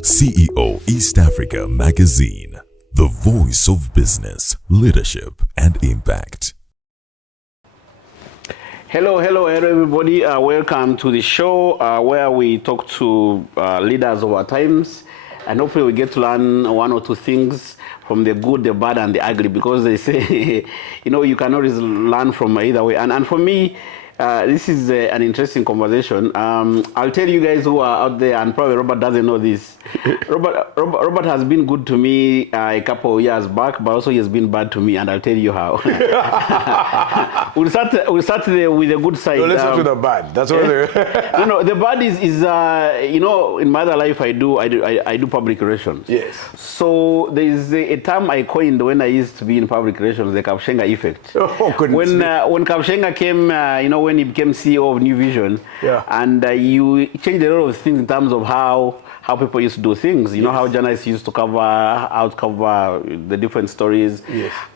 CEO East Africa Magazine, the voice of business, leadership, and impact. Hello everybody. Welcome to the show where we talk to leaders of our times, and hopefully we get to learn one or two things from the good, the bad, and the ugly, because they say, you can always learn from either way. And for me, this is an interesting conversation. I'll tell you guys who are out there, and probably Robert doesn't know this. Robert has been good to me a couple of years back, but also he has been bad to me, and I'll tell you how. We'll start with the good side. No, let's start with the bad. That's what the bad is in my other life I do public relations. Yes. So there is a term I coined when I used to be in public relations, the Kabushenga Effect. Oh, goodness. When Kabushenga came, when he became CEO of New Vision, and you changed a lot of things in terms of how people used to do things. You know how journalists used to cover the different stories,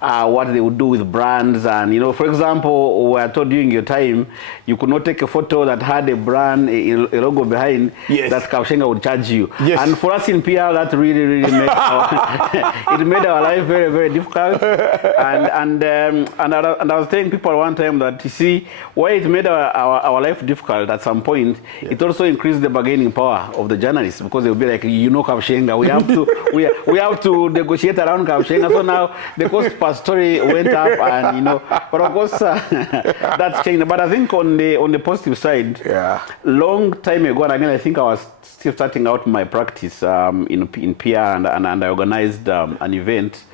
what they would do with brands, and for example, we are told during your time you could not take a photo that had a brand, a logo behind, that Kabushenga would charge you. Yes. And for us in PR, that really made our life very, very difficult. And I was telling people one time that, you see, why it made our life difficult at some point, it also increased the bargaining power of the journalists, because they would be like, Kabushenga, we have to negotiate around Kabushenga. So now the cost per story went up, and but of course that's changed. But I think on the positive side, long time ago, and again I think I was still starting out my practice in PR, and I organized an event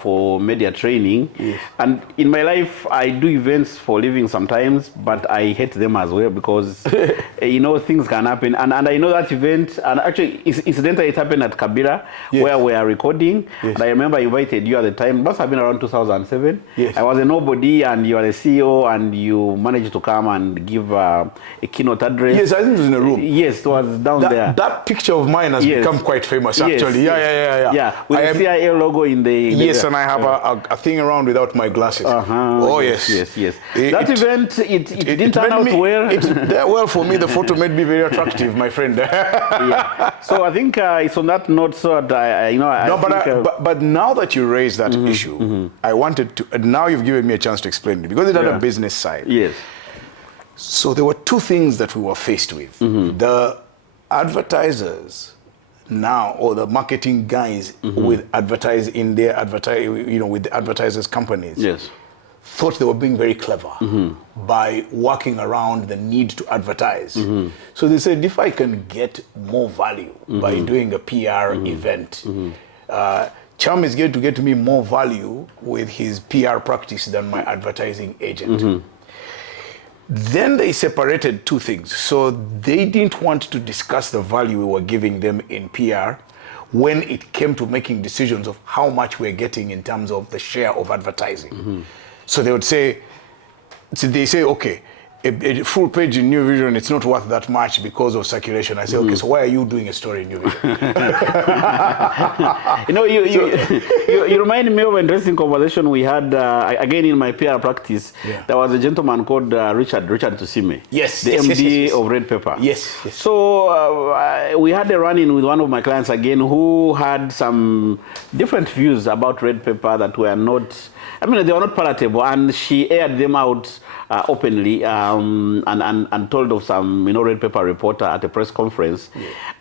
for media training. Yes. And in my life, I do events for a living sometimes, but I hate them as well, because things can happen. And I know that event, and actually incidentally it happened at Kabira, where we are recording. And I remember I invited you at the time. It must have been around 2007. Yes. I was a nobody, and you are the CEO, and you managed to come and give a keynote address. Yes, I think it was in a room. Yes, it was down there. That picture of mine has become quite famous, actually. Yeah, with the CIA logo in the... Yes, and I have a thing around without my glasses. Oh, yes. That event, it didn't turn out well. Well, for me, the photo made me very attractive, my friend. So I think it's on that note, so that but now that you raised that issue, I wanted to... Now you've given me a chance to explain it, because it had a business side. Yes. So there were two things that we were faced with. The advertisers now, or the marketing guys with advertise in their with the advertisers companies, thought they were being very clever by working around the need to advertise. So they said, if I can get more value by doing a PR event, Cham is going to get me more value with his PR practice than my advertising agent. Then they separated two things. So they didn't want to discuss the value we were giving them in PR when it came to making decisions of how much we're getting in terms of the share of advertising. So they would say, okay, a full page in New Vision, it's not worth that much because of circulation. I say, okay, so why are you doing a story in New Vision? You remind me of an interesting conversation we had, again, in my PR practice. There was a gentleman called Richard Tusime. Yes. The MD of Red Pepper. Yes. So we had a run-in with one of my clients again, who had some different views about Red Pepper that were not, they were not palatable, and she aired them out openly, and told of some Red Pepper reporter at a press conference.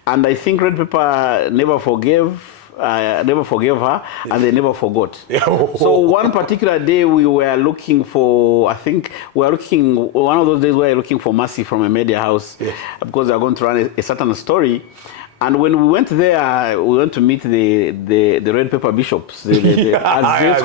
And I think Red Pepper never forgave her, and they never forgot. So one particular day we were looking for, one of those days we were looking for mercy from a media house, because they are going to run a certain story. And when we went there, we went to meet the Red Pepper bishops, as they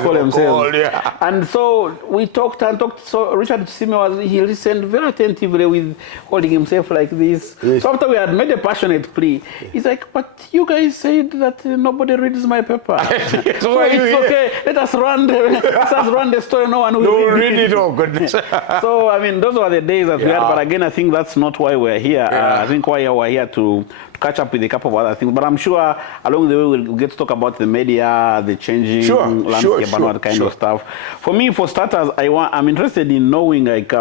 call themselves. And so we talked. So Richard Tusime he listened very attentively, with holding himself like this. So after we had made a passionate plea, he's like, "But you guys said that nobody reads my paper. So it's okay. Let us run the story. No one will read it. Oh goodness." So those were the days that we had. But again, I think that's not why we're here. I think why we're here to catch up with a couple of other things, but I'm sure along the way we'll get to talk about the media, the changing landscape, and all that kind of stuff. For me, for starters, I'm interested in knowing, like,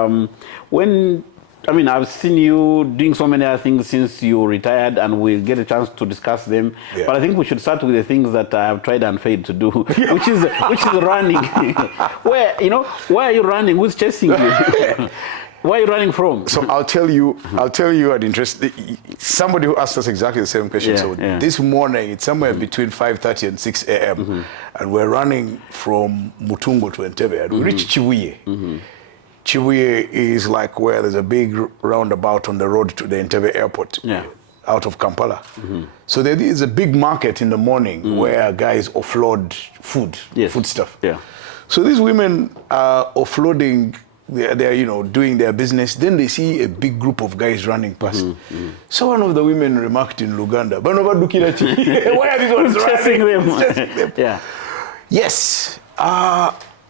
when I mean, I've seen you doing so many other things since you retired, and we'll get a chance to discuss them. Yeah. But I think we should start with the things that I have tried and failed to do, which is running. Where are you running? Who's chasing you? Where are you running from? So I'll tell you an interesting. Somebody who asked us exactly the same question. This morning, it's somewhere between 5:30 and 6 a.m. And we're running from Mutungo to Entebbe, and we reach Chibuye. Chibuye is like where there's a big roundabout on the road to the Entebbe airport, out of Kampala. So there is a big market in the morning where guys offload food stuff. Yeah. So these women are offloading. They're doing their business. Then they see a big group of guys running past. So one of the women remarked in Uganda, "Why are these ones chasing them?" Yeah. Yes.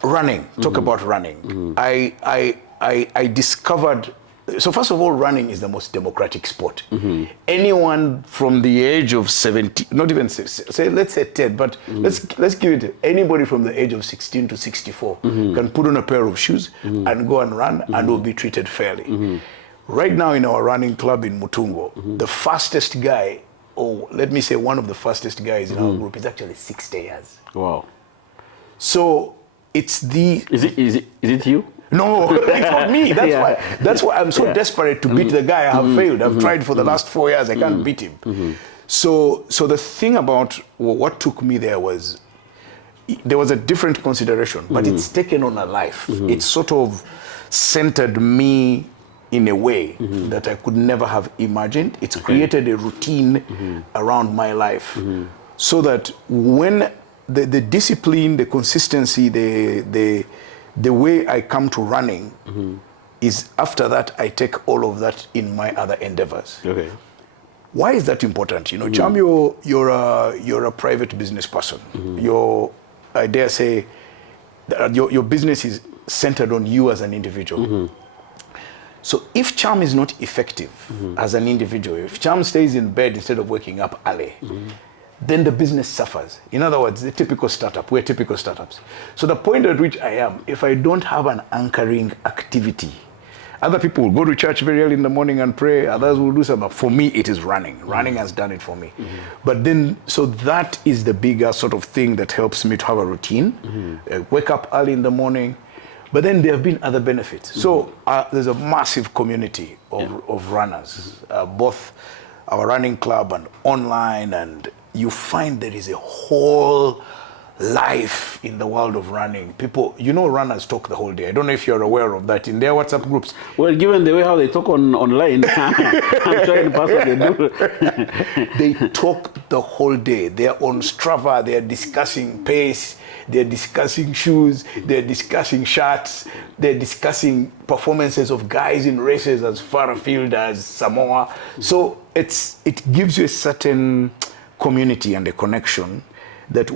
Running. Talk about running. I discovered. So first of all, running is the most democratic sport. Anyone from the age of 70, not even let's say 10, but let's give it. Anybody from the age of 16 to 64 can put on a pair of shoes and go and run, and will be treated fairly. Right now in our running club in Mutungo, the fastest guy, or let me say one of the fastest guys in our group, is actually 60 years. Wow. So it's the. Is it you? No, it's not me. That's why I'm so desperate to beat the guy. I have failed. I've tried for the last 4 years. I can't beat him. So the thing about what took me there was a different consideration, but it's taken on a life. It sort of centered me in a way that I could never have imagined. It's created a routine around my life, so that when the discipline, the consistency, the way I come to running is after that I take all of that in my other endeavors. Okay. Why is that important? Cham, you're a private business person. I dare say that your business is centered on you as an individual. So if Cham is not effective as an individual, if Cham stays in bed instead of waking up early, then the business suffers. In other words, the typical startup, we're typical startups. So the point at which I am, if I don't have an anchoring activity, other people will go to church very early in the morning and pray, others will do something. For me, it is running. Running has done it for me. But then, so that is the bigger sort of thing that helps me to have a routine. Wake up early in the morning. But then there have been other benefits. So there's a massive community of runners, both our running club and online, and you find there is a whole life in the world of running. People, runners talk the whole day. I don't know if you're aware of that in their WhatsApp groups. Well, given the way how they talk online, I'm sure the person they do. They talk the whole day. They're on Strava. They're discussing pace. They're discussing shoes. They're discussing shirts. They're discussing performances of guys in races as far afield as Samoa. So it gives you a certain community and a connection that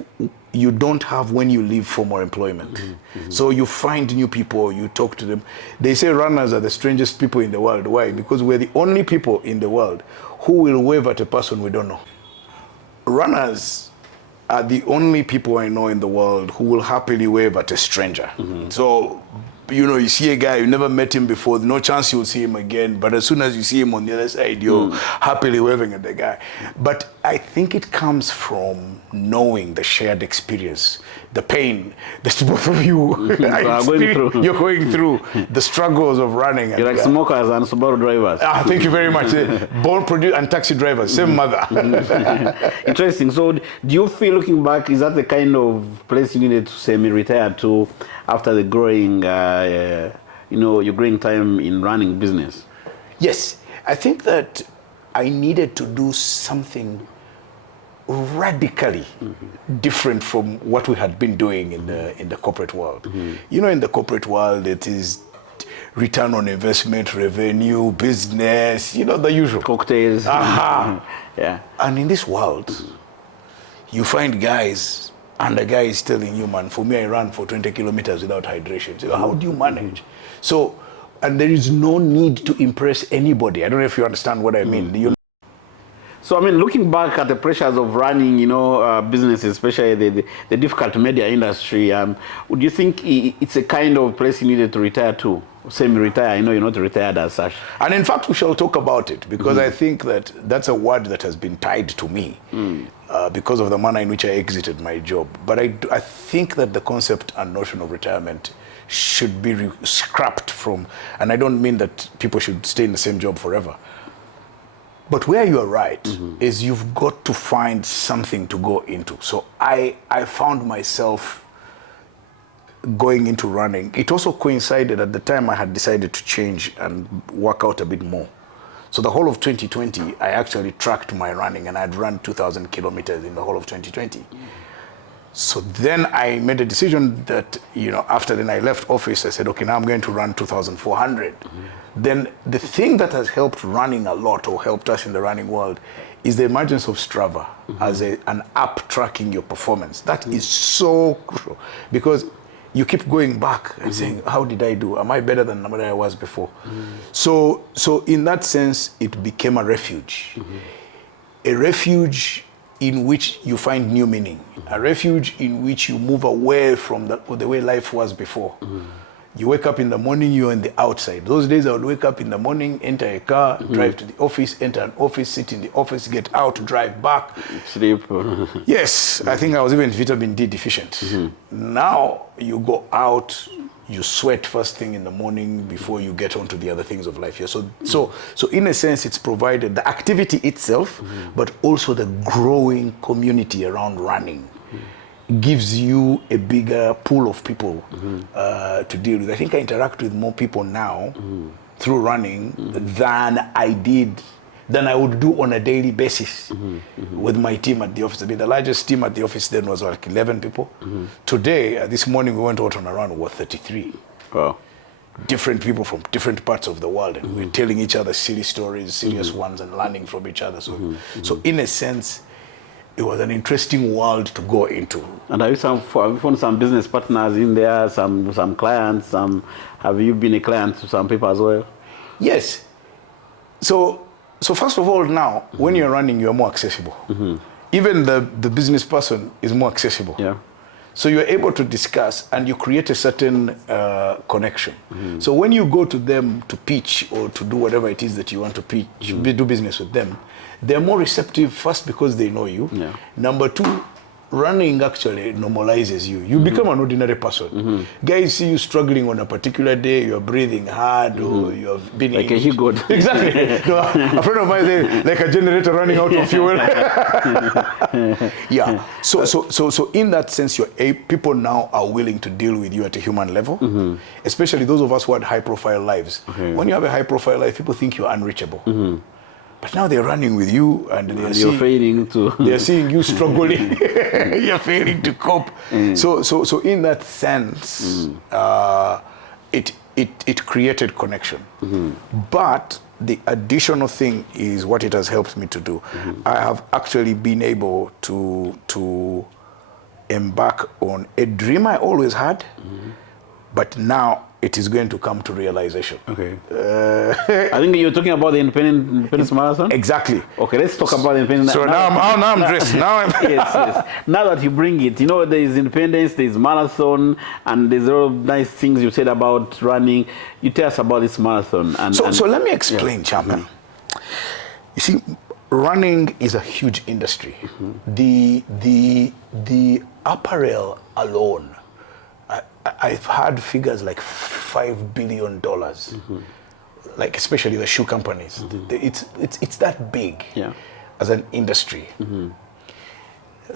you don't have when you leave formal employment. So you find new people, you talk to them. They say runners are the strangest people in the world. Why? Because we're the only people in the world who will wave at a person we don't know. Runners are the only people I know in the world who will happily wave at a stranger. So, you see a guy, you never met him before, no chance you'll see him again, but as soon as you see him on the other side, you're happily waving at the guy. But I think it comes from knowing the shared experience, the pain that both of you you're going through, the struggles of running. You're like smokers and Subaru drivers. Thank you very much. Born, produced, and taxi drivers, same mother. Interesting. So do you feel, looking back, is that the kind of place you needed to semi-retire to after the growing, your growing time in running business? Yes. I think that I needed to do something radically different from what we had been doing in the corporate world. In the corporate world, it is return on investment, revenue, business, the usual. Cocktails. Yeah. And in this world, you find guys, and the guy is telling you, man, for me, I ran for 20 kilometers without hydration. So how do you manage? So, and there is no need to impress anybody. I don't know if you understand what I mean. So, looking back at the pressures of running, businesses, especially the difficult media industry, would you think it's a kind of place you needed to retire to? semi-retire. I know you're not retired as such. And in fact, we shall talk about it, because I think that that's a word that has been tied to me because of the manner in which I exited my job. But I think that the concept and notion of retirement should be scrapped from, and I don't mean that people should stay in the same job forever. But where you are right is you've got to find something to go into. So I found myself going into running. It also coincided at the time I had decided to change and work out a bit more. So the whole of 2020, I actually tracked my running, and I'd run 2,000 kilometers in the whole of 2020. So then I made a decision that, after then I left office, I said, okay, now I'm going to run 2,400. Then the thing that has helped running a lot, or helped us in the running world, is the emergence of Strava as an app tracking your performance. That is so crucial, because you keep going back and saying, how did I do? Am I better than what I was before? So in that sense, it became a refuge. A refuge in which you find new meaning. A refuge in which you move away from the way life was before. You wake up in the morning, you're on the outside. Those days I would wake up in the morning, enter a car, drive to the office, enter an office, sit in the office, get out, drive back. Sleep. Yes, I think I was even vitamin D deficient. Now you go out, you sweat first thing in the morning before you get on to the other things of life here. So in a sense, it's provided the activity itself, but also the growing community around running gives you a bigger pool of people to deal with. I think I interact with more people now through running than I would do on a daily basis with my team at the office. I mean, the largest team at the office then was like 11 people. Today, this morning, we went out on a run with 33. Wow. Different people from different parts of the world, and we're telling each other silly stories, serious ones, and learning from each other. So in a sense, it was an interesting world to go into. And have you found some business partners in there, some clients? Have you been a client to some people as well? Yes. So first of all, now, when you're running, you're more accessible. Even the business person is more accessible. Yeah. So you're able to discuss, and you create a certain connection. So when you go to them to pitch or to do whatever it is that you want to pitch, do business with them, they're more receptive, first because they know you. Yeah. Number two, running actually normalizes you. You become an ordinary person. Guys see you struggling on a particular day, you're breathing hard, or you're being like a he-goat. Exactly. No, a friend of mine said, like a generator running out of fuel. Yeah. So in that sense, people now are willing to deal with you at a human level, especially those of us who had high-profile lives. When you have a high-profile life, people think you're unreachable. But now they're running with you, and you're failing to. They're seeing you struggling. You're failing to cope. So in that sense, it created connection. But the additional thing is what it has helped me to do. I have actually been able to embark on a dream I always had, but now it is going to come to realization. Okay. I think you're talking about the Independence Marathon? Exactly. Okay, let's talk about the Independence. So now I'm dressed. Yes. Now that you bring it, there is Independence, there is Marathon, and there's a lot of nice things you said about running. You tell us about this marathon. So let me explain, Chairman. You see, running is a huge industry. The apparel alone, I've had figures like $5 billion, like especially the shoe companies. It's that big as an industry.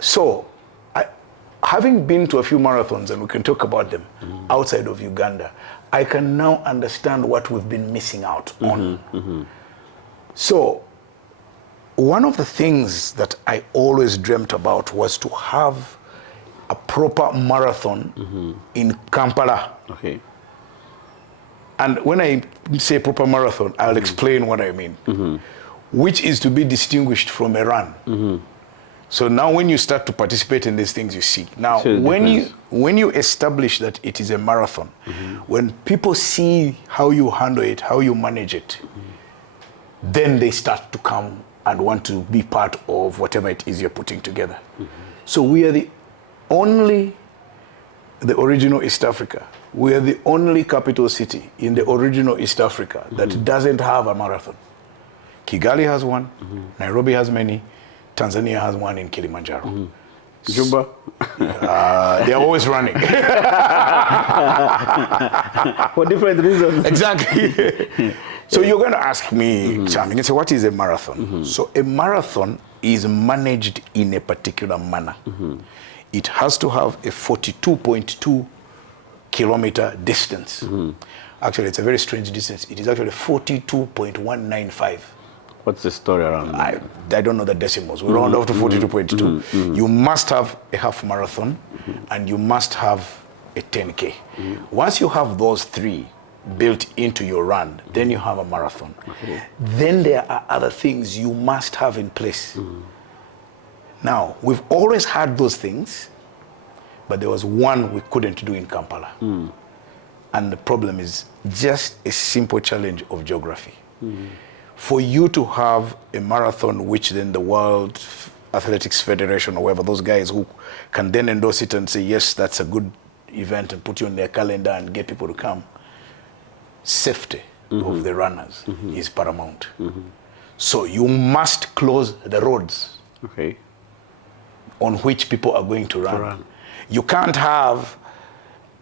So, having been to a few marathons, and we can talk about them outside of Uganda, I can now understand what we've been missing out on. So, one of the things that I always dreamt about was to have a proper marathon in Kampala. Okay. And when I say proper marathon, I'll explain what I mean. Which is to be distinguished from a run. So now when you start to participate in these things, you see. Now, when you establish that it is a marathon, when people see how you handle it, how you manage it, then they start to come and want to be part of whatever it is you're putting together. So we are the only the original East Africa. We are the only capital city in the original East Africa that doesn't have a marathon. Kigali has one, Nairobi has many, Tanzania has one in Kilimanjaro. Juba? They're always running. For different reasons. Exactly. So you're going to ask me, Charming, and say, what is a marathon? So a marathon is managed in a particular manner. It has to have a 42.2 kilometer distance. Actually, it's a very strange distance. It is actually 42.195. What's the story around that? I don't know the decimals. We round off to 42.2. You must have a half marathon and you must have a 10K. Once you have those three built into your run, then you have a marathon. Then there are other things you must have in place. Now, we've always had those things, but there was one we couldn't do in Kampala. And the problem is just a simple challenge of geography. For you to have a marathon, which then the World Athletics Federation or whoever, those guys who can then endorse it and say, yes, that's a good event and put you on their calendar and get people to come, safety of the runners is paramount. So you must close the roads on which people are going to run. You can't have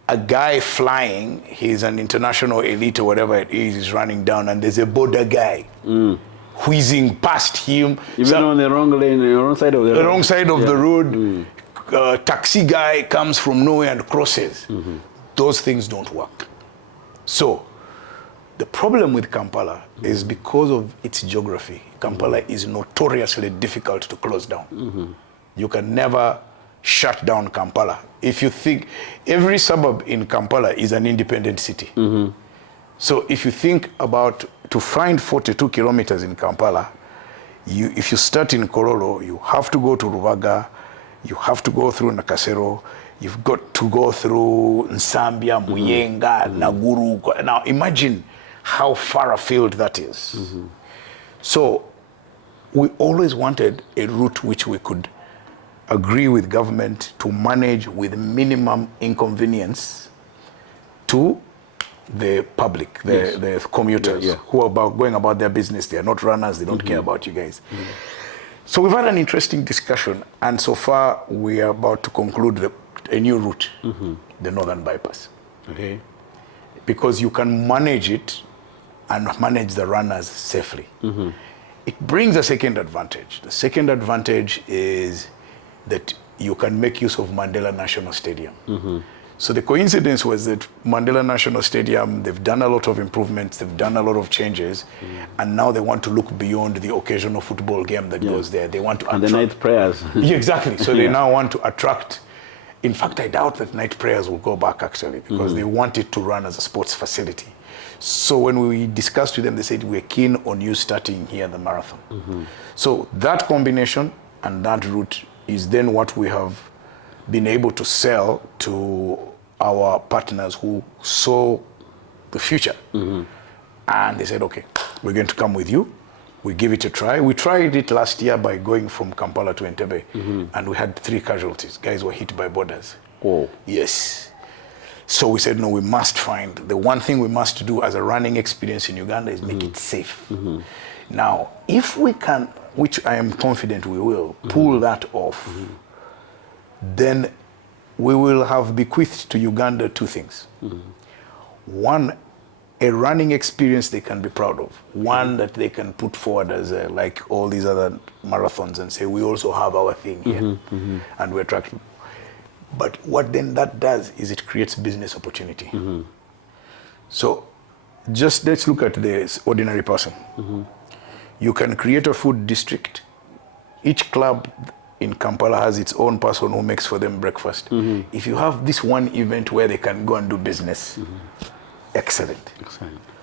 a guy flying, he's an international elite or whatever it is, he's running down and there's a border guy whizzing past him. Even on the wrong lane, the wrong side of the road. The wrong side of the road. Taxi guy comes from nowhere and crosses. Those things don't work. So the problem with Kampala is because of its geography. Kampala is notoriously difficult to close down. You can never shut down Kampala. If you think every suburb in Kampala is an independent city. So if you think about to find 42 kilometers in Kampala, if you start in Kololo, you have to go to Rubaga, you have to go through Nakasero, you've got to go through Nsambia, Muyenga, Naguru. Now imagine how far afield that is. So we always wanted a route which we could agree with government to manage with minimum inconvenience to the public, the commuters who are going about their business. They are not runners, they don't care about you guys. So we've had an interesting discussion, and so far we are about to conclude a new route, the Northern Bypass. Because you can manage it and manage the runners safely. It brings a second advantage. The second advantage is that you can make use of Mandela National Stadium. So the coincidence was that Mandela National Stadium, they've done a lot of improvements, they've done a lot of changes, and now they want to look beyond the occasional football game that goes there. They want to attract... And the night prayers. Exactly. So they now want to attract... In fact, I doubt that night prayers will go back, actually, because they want it to run as a sports facility. So when we discussed with them, they said, we're keen on you starting here at the marathon. So that combination and that route is then what we have been able to sell to our partners who saw the future. And they said, okay, we're going to come with you. We give it a try. We tried it last year by going from Kampala to Entebbe, and we had 3 casualties. Guys were hit by borders. Yes. So we said, no, we must find, the one thing we must do as a running experience in Uganda is make it safe. Now, if we can, which I am confident we will, pull that off, then we will have bequeathed to Uganda 2 things. One, a running experience they can be proud of. One that they can put forward as like all these other marathons and say, we also have our thing here. And we attract. But what then that does is it creates business opportunity. So just let's look at the ordinary person. You can create a food district. Each club in Kampala has its own person who makes for them breakfast. If you have this one event where they can go and do business, excellent.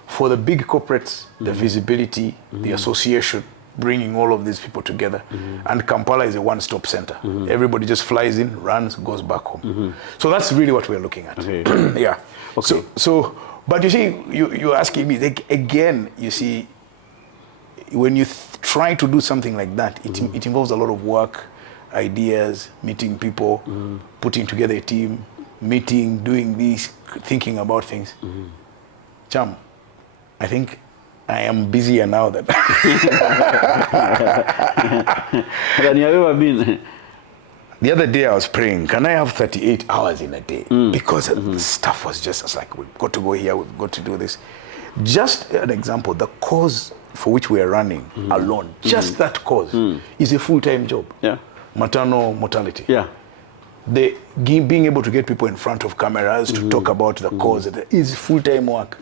For the big corporates, the visibility, the association, bringing all of these people together. And Kampala is a one-stop center. Everybody just flies in, runs, goes back home. So that's really what we're looking at. Yeah. Okay. So, but you see, you're asking me, again, you see, when you try to do something like that, it involves a lot of work, ideas, meeting people, putting together a team, meeting, doing this, thinking about things. Cham, I think I am busier now than than you have ever been. The other day I was praying, can I have 38 hours in a day? Because the stuff was just like, we've got to go here, we've got to do this. Just an example, the cause for which we are running alone, just that cause is a full-time job. Yeah. Maternal mortality. Yeah. Being able to get people in front of cameras to talk about the cause is full-time work.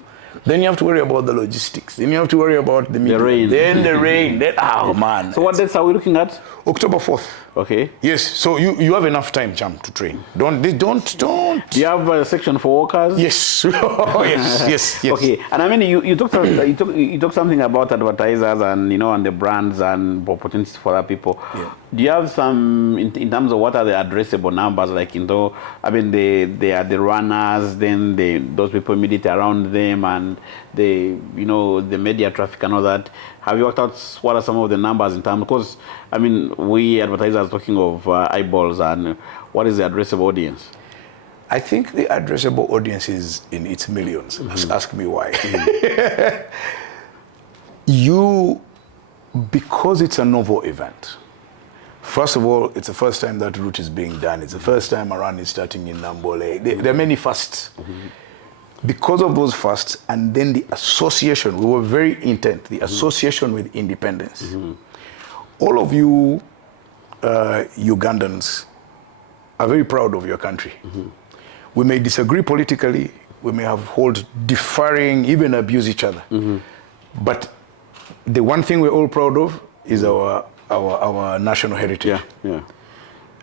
Then you have to worry about the logistics. Then you have to worry about the media. rain. Then the rain. Then, oh man. So what dates are we looking at? October 4th. Okay. Yes. So you have enough time, Cham, to train. Don't. Do you have a section for workers? Yes. Oh, yes. Okay. And I mean, you talked something about advertisers and and the brands and opportunities for other people. Yeah. Do you have some in terms of what are the addressable numbers? Like I mean, they are the runners, then those people immediately around them, and the media traffic and all that. Have you worked out what are some of the numbers in terms? Because I mean, we advertisers talking of eyeballs, and what is the addressable audience? I think the addressable audience is in its millions. Ask me why. Because it's a novel event. First of all, it's the first time that route is being done. It's the first time a run is starting in Nambole. There are many firsts. Because of those firsts, and then the association, we were very intent, the association with independence. All of you Ugandans are very proud of your country. We may disagree politically, we may hold differing, even abuse each other. But the one thing we're all proud of is our national heritage. Yeah.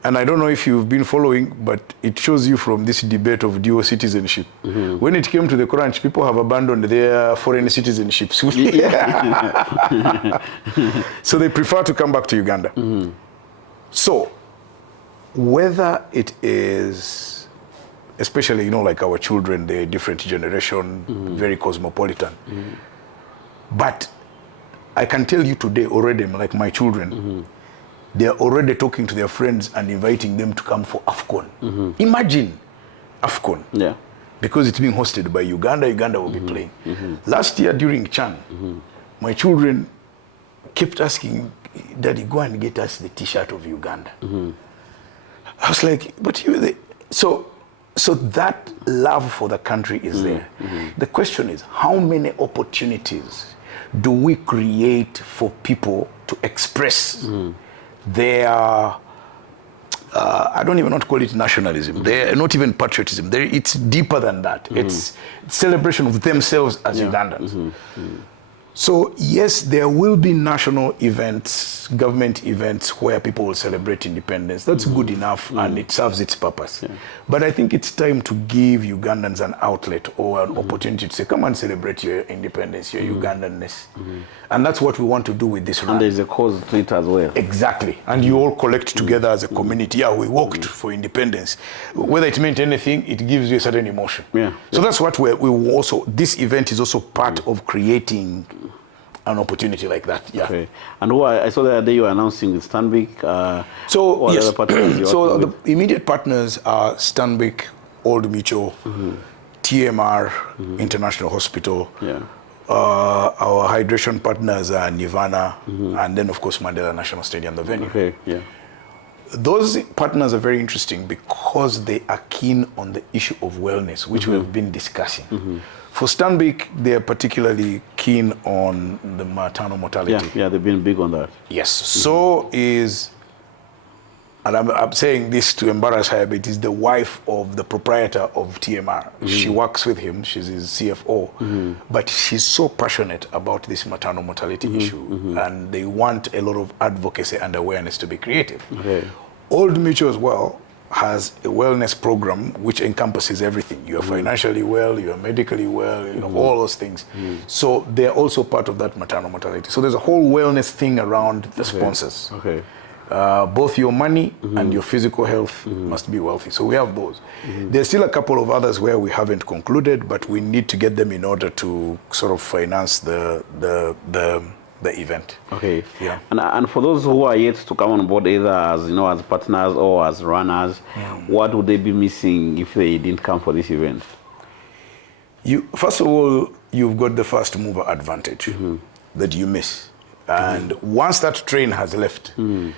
And I don't know if you've been following, but it shows you from this debate of dual citizenship. When it came to the crunch, people have abandoned their foreign citizenships. So they prefer to come back to Uganda. So whether it is, especially, like our children, they're different generation, very cosmopolitan. But I can tell you today already, like my children, they're already talking to their friends and inviting them to come for AFCON. Imagine AFCON. Yeah. Because it's being hosted by Uganda. Uganda will be playing. Last year during Chan, my children kept asking, Daddy, go and get us the T-shirt of Uganda. I was like, but so that love for the country is there. The question is, how many opportunities do we create for people to express their, I don't even want to call it nationalism. They're not even patriotism. It's deeper than that. It's celebration of themselves as Ugandans. So yes, there will be national events, government events where people will celebrate independence. That's good enough and it serves its purpose. But I think it's time to give Ugandans an outlet or an opportunity to say, come and celebrate your independence, your Ugandanness. And that's what we want to do with this run. And there's a cause to it as well. Exactly. And you all collect together as a community. Yeah, we worked for independence. Whether it meant anything, it gives you a certain emotion. So that's what we also, this event is also part of creating an opportunity like that. Okay. And I saw the other day you were announcing with Stanbic. So yes. So the with? Immediate partners are Stanbic, Old Mutual, TMR, International Hospital. Our hydration partners are Nivana, and then of course Mandela National Stadium, the venue. Those partners are very interesting because they are keen on the issue of wellness, which we have been discussing. For Stanbic, they are particularly keen on the maternal mortality. Yeah, they've been big on that. Yes. So is, and I'm saying this to embarrass her, but is the wife of the proprietor of TMR. She works with him, she's his CFO, but she's so passionate about this maternal mortality issue, and they want a lot of advocacy and awareness to be created. Old Mutual as well has a wellness program which encompasses everything. You're financially well, you're medically well, all those things. So they're also part of that maternal mortality. So there's a whole wellness thing around the sponsors. Both your money and your physical health must be wealthy. So we have those. There's still a couple of others where we haven't concluded, but we need to get them in order to sort of finance the the event. Okay. Yeah. And for those who are yet to come on board, either as as partners or as runners, what would they be missing if they didn't come for this event? First of all, you've got the first mover advantage that you miss. And once that train has left, you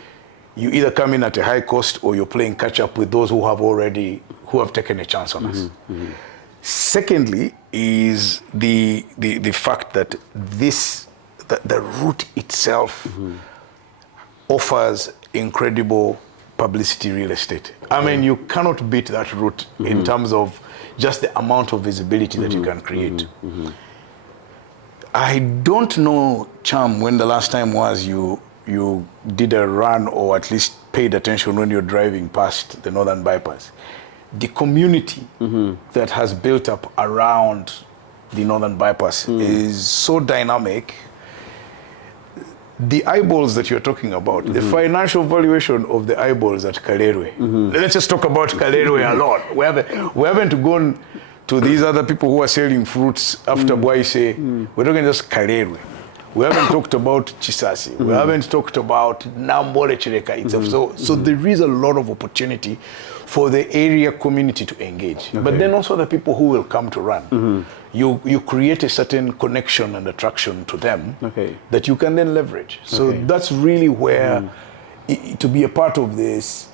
either come in at a high cost or you're playing catch up with those who have taken a chance on us. Secondly is the fact that the route itself offers incredible publicity real estate. I mean, you cannot beat that route in terms of just the amount of visibility that you can create. I don't know, Cham, when the last time was you did a run or at least paid attention when you're driving past the Northern Bypass. The community that has built up around the Northern Bypass is so dynamic. The eyeballs that you're talking about, the financial valuation of the eyeballs at Kalerwe. Let's just talk about Kalerwe alone. We haven't gone to these other people who are selling fruits after Bwaise. We're talking just Kalerwe. We haven't talked about Chisasi. We haven't talked about Nambole Chireka itself. So there is a lot of opportunity for the area community to engage. But then also the people who will come to run. You create a certain connection and attraction to them that you can then leverage. So that's really where to be a part of this,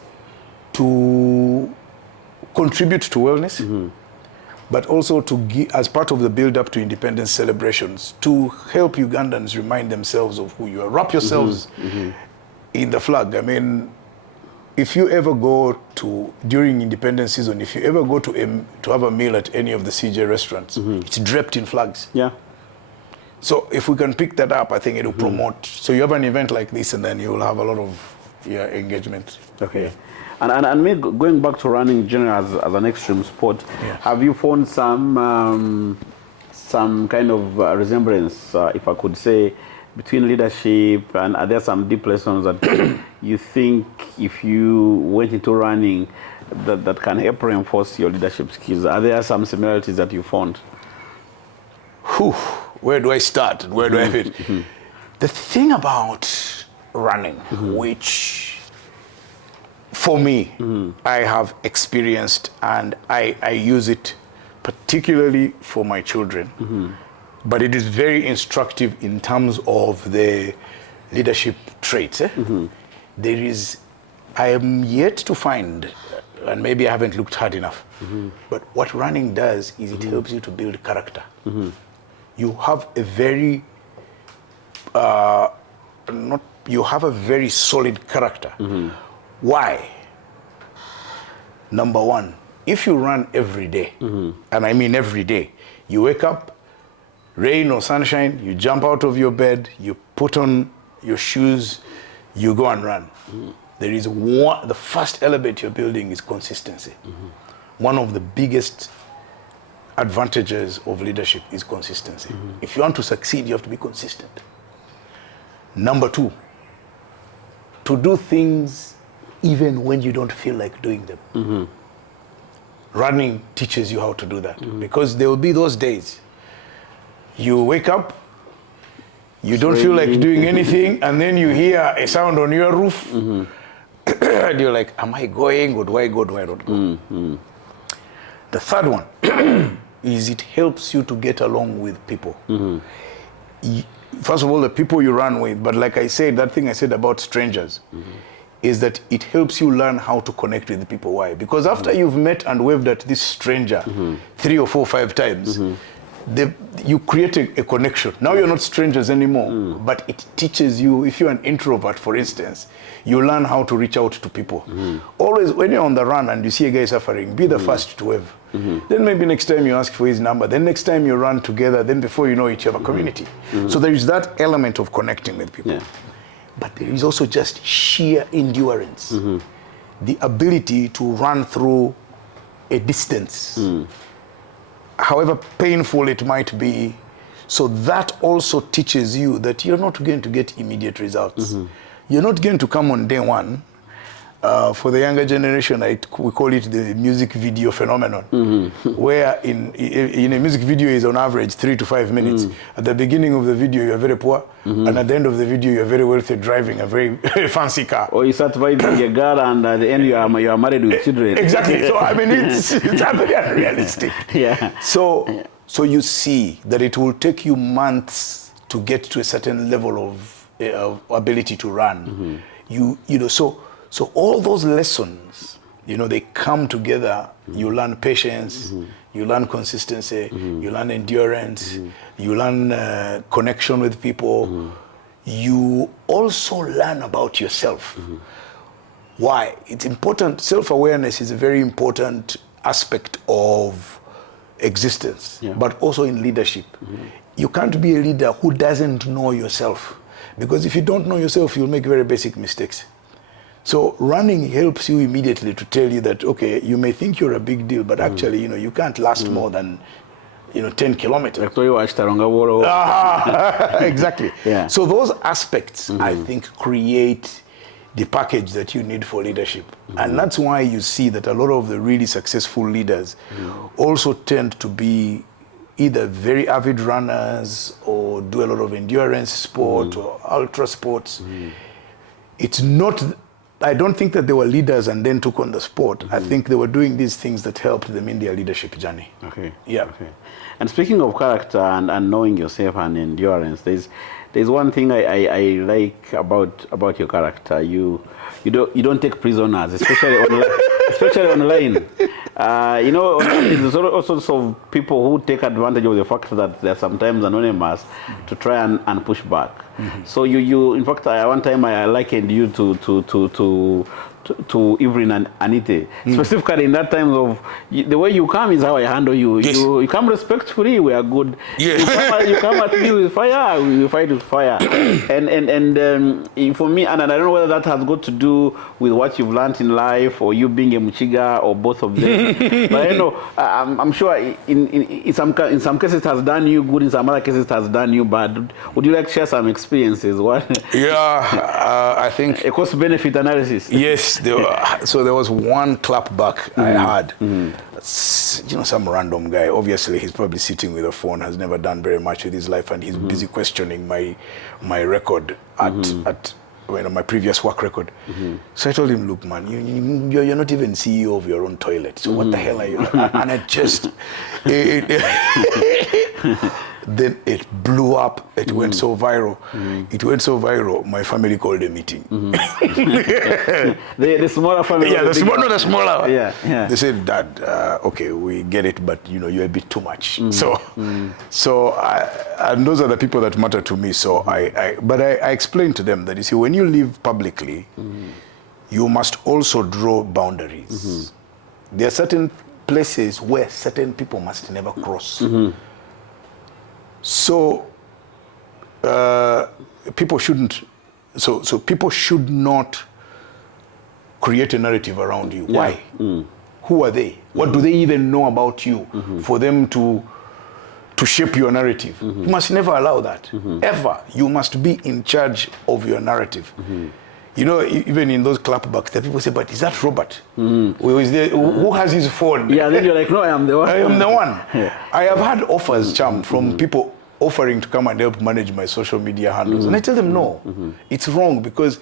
to contribute to wellness, but also to give, as part of the build-up to independence celebrations, to help Ugandans remind themselves of who you are. Wrap yourselves in the flag. I mean, if you ever go to, during independence season, if you ever go to have a meal at any of the CJ restaurants, it's draped in flags. Yeah. So if we can pick that up, I think it will promote. So you have an event like this and then you will have a lot of engagement. Okay. And me going back to running generally as an extreme sport, have you found some kind of resemblance, if I could say, between leadership, and are there some deep lessons that you think if you went into running that can help reinforce your leadership skills? Are there some similarities that you found? Where do I start? Where do I fit? The thing about running, which for me, I have experienced and I use it particularly for my children. But it is very instructive in terms of the leadership traits. I am yet to find, and maybe I haven't looked hard enough, but what running does is it helps you to build character. You have a very, you have a very solid character. Why? Number one, if you run every day, and I mean every day, you wake up, rain or sunshine, you jump out of your bed, you put on your shoes, you go and run. There is the first element you're building is consistency. One of the biggest advantages of leadership is consistency. If you want to succeed, you have to be consistent. Number two, to do things even when you don't feel like doing them. Running teaches you how to do that, because there will be those days you wake up, you don't feel like doing anything, and then you hear a sound on your roof, and you're like, am I going, or do I go, do I not go? The third one is it helps you to get along with people. First of all, the people you run with, but like I said, that thing I said about strangers, is that it helps you learn how to connect with the people. Why? Because after you've met and waved at this stranger 3 or 4 or 5 times, you create a connection. Now you're not strangers anymore, but it teaches you, if you're an introvert, for instance, you learn how to reach out to people. Always, when you're on the run and you see a guy suffering, be the first to wave. Then maybe next time you ask for his number, then next time you run together, then before you know it, you have a community. So there is that element of connecting with people. But there is also just sheer endurance. The ability to run through a distance, however painful it might be. So that also teaches you that you're not going to get immediate results. You're not going to come on day one For the younger generation, we call it the music video phenomenon, where in a music video is on average 3 to 5 minutes. At the beginning of the video, you're very poor, and at the end of the video, you're very wealthy, driving a very fancy car. Or you start vibing your girl, and at the end, you are married with children. Exactly. So I mean, it's very unrealistic. Yeah. So you see that it will take you months to get to a certain level of ability to run. You know, so all those lessons, you know, they come together. You learn patience, you learn consistency, you learn endurance, you learn connection with people. You also learn about yourself. Why? It's important. Self-awareness is a very important aspect of existence, but also in leadership. You can't be a leader who doesn't know yourself, because if you don't know yourself, you'll make very basic mistakes. So running helps you immediately to tell you that, okay, you may think you're a big deal, but actually, you know, you can't last more than, you know, 10 kilometers. Exactly. Yeah. So those aspects, I think, create the package that you need for leadership. And that's why you see that a lot of the really successful leaders also tend to be either very avid runners or do a lot of endurance sport or ultra sports. It's not, I don't think that they were leaders and then took on the sport. I think they were doing these things that helped them in their leadership journey. Okay. Yeah. Okay. And speaking of character and knowing yourself and endurance, there's one thing I like about your character. You don't take prisoners, especially online. You know, there's all sorts of people who take advantage of the fact that they're sometimes anonymous to try and push back. So you in fact, one time I likened you to Evelyn and Anite, specifically in that time of the way you come is how I handle you. Yes. You come respectfully, we are good. Yes. You come at me with fire, we fight with fire. and for me, and I don't know whether that has got to do with what you've learned in life, or you being a Muchiga, or both of them. But you know, I'm sure in some cases it has done you good, in some other cases it has done you bad. Would you like to share some experiences? I think a cost-benefit analysis. Yes. So there was one clapback I had. You know, some random guy. Obviously, he's probably sitting with a phone, has never done very much with his life, and he's busy questioning my record at my previous work record. So I told him, look, man, you're not even CEO of your own toilet. So what the hell are you? And I just... Then it blew up. It went so viral. It went so viral. My family called a meeting. The smaller family. Yeah, the smaller. Yeah. They said, Dad, okay, we get it, but you know, you're a bit too much. And those are the people that matter to me. So I explained to them that, you see, when you live publicly, you must also draw boundaries. There are certain places where certain people must never cross. So people shouldn't. So people should not create a narrative around you. Yeah. Why? Who are they? What do they even know about you for them to shape your narrative? You must never allow that. Ever. You must be in charge of your narrative. You know, even in those clapbacks, the people say, but is that Robert? Who has his phone? Yeah, then you're like, no, I am the one. I am the one. Yeah. I have had offers, Cham, from people offering to come and help manage my social media handles. And I tell them, no, it's wrong, because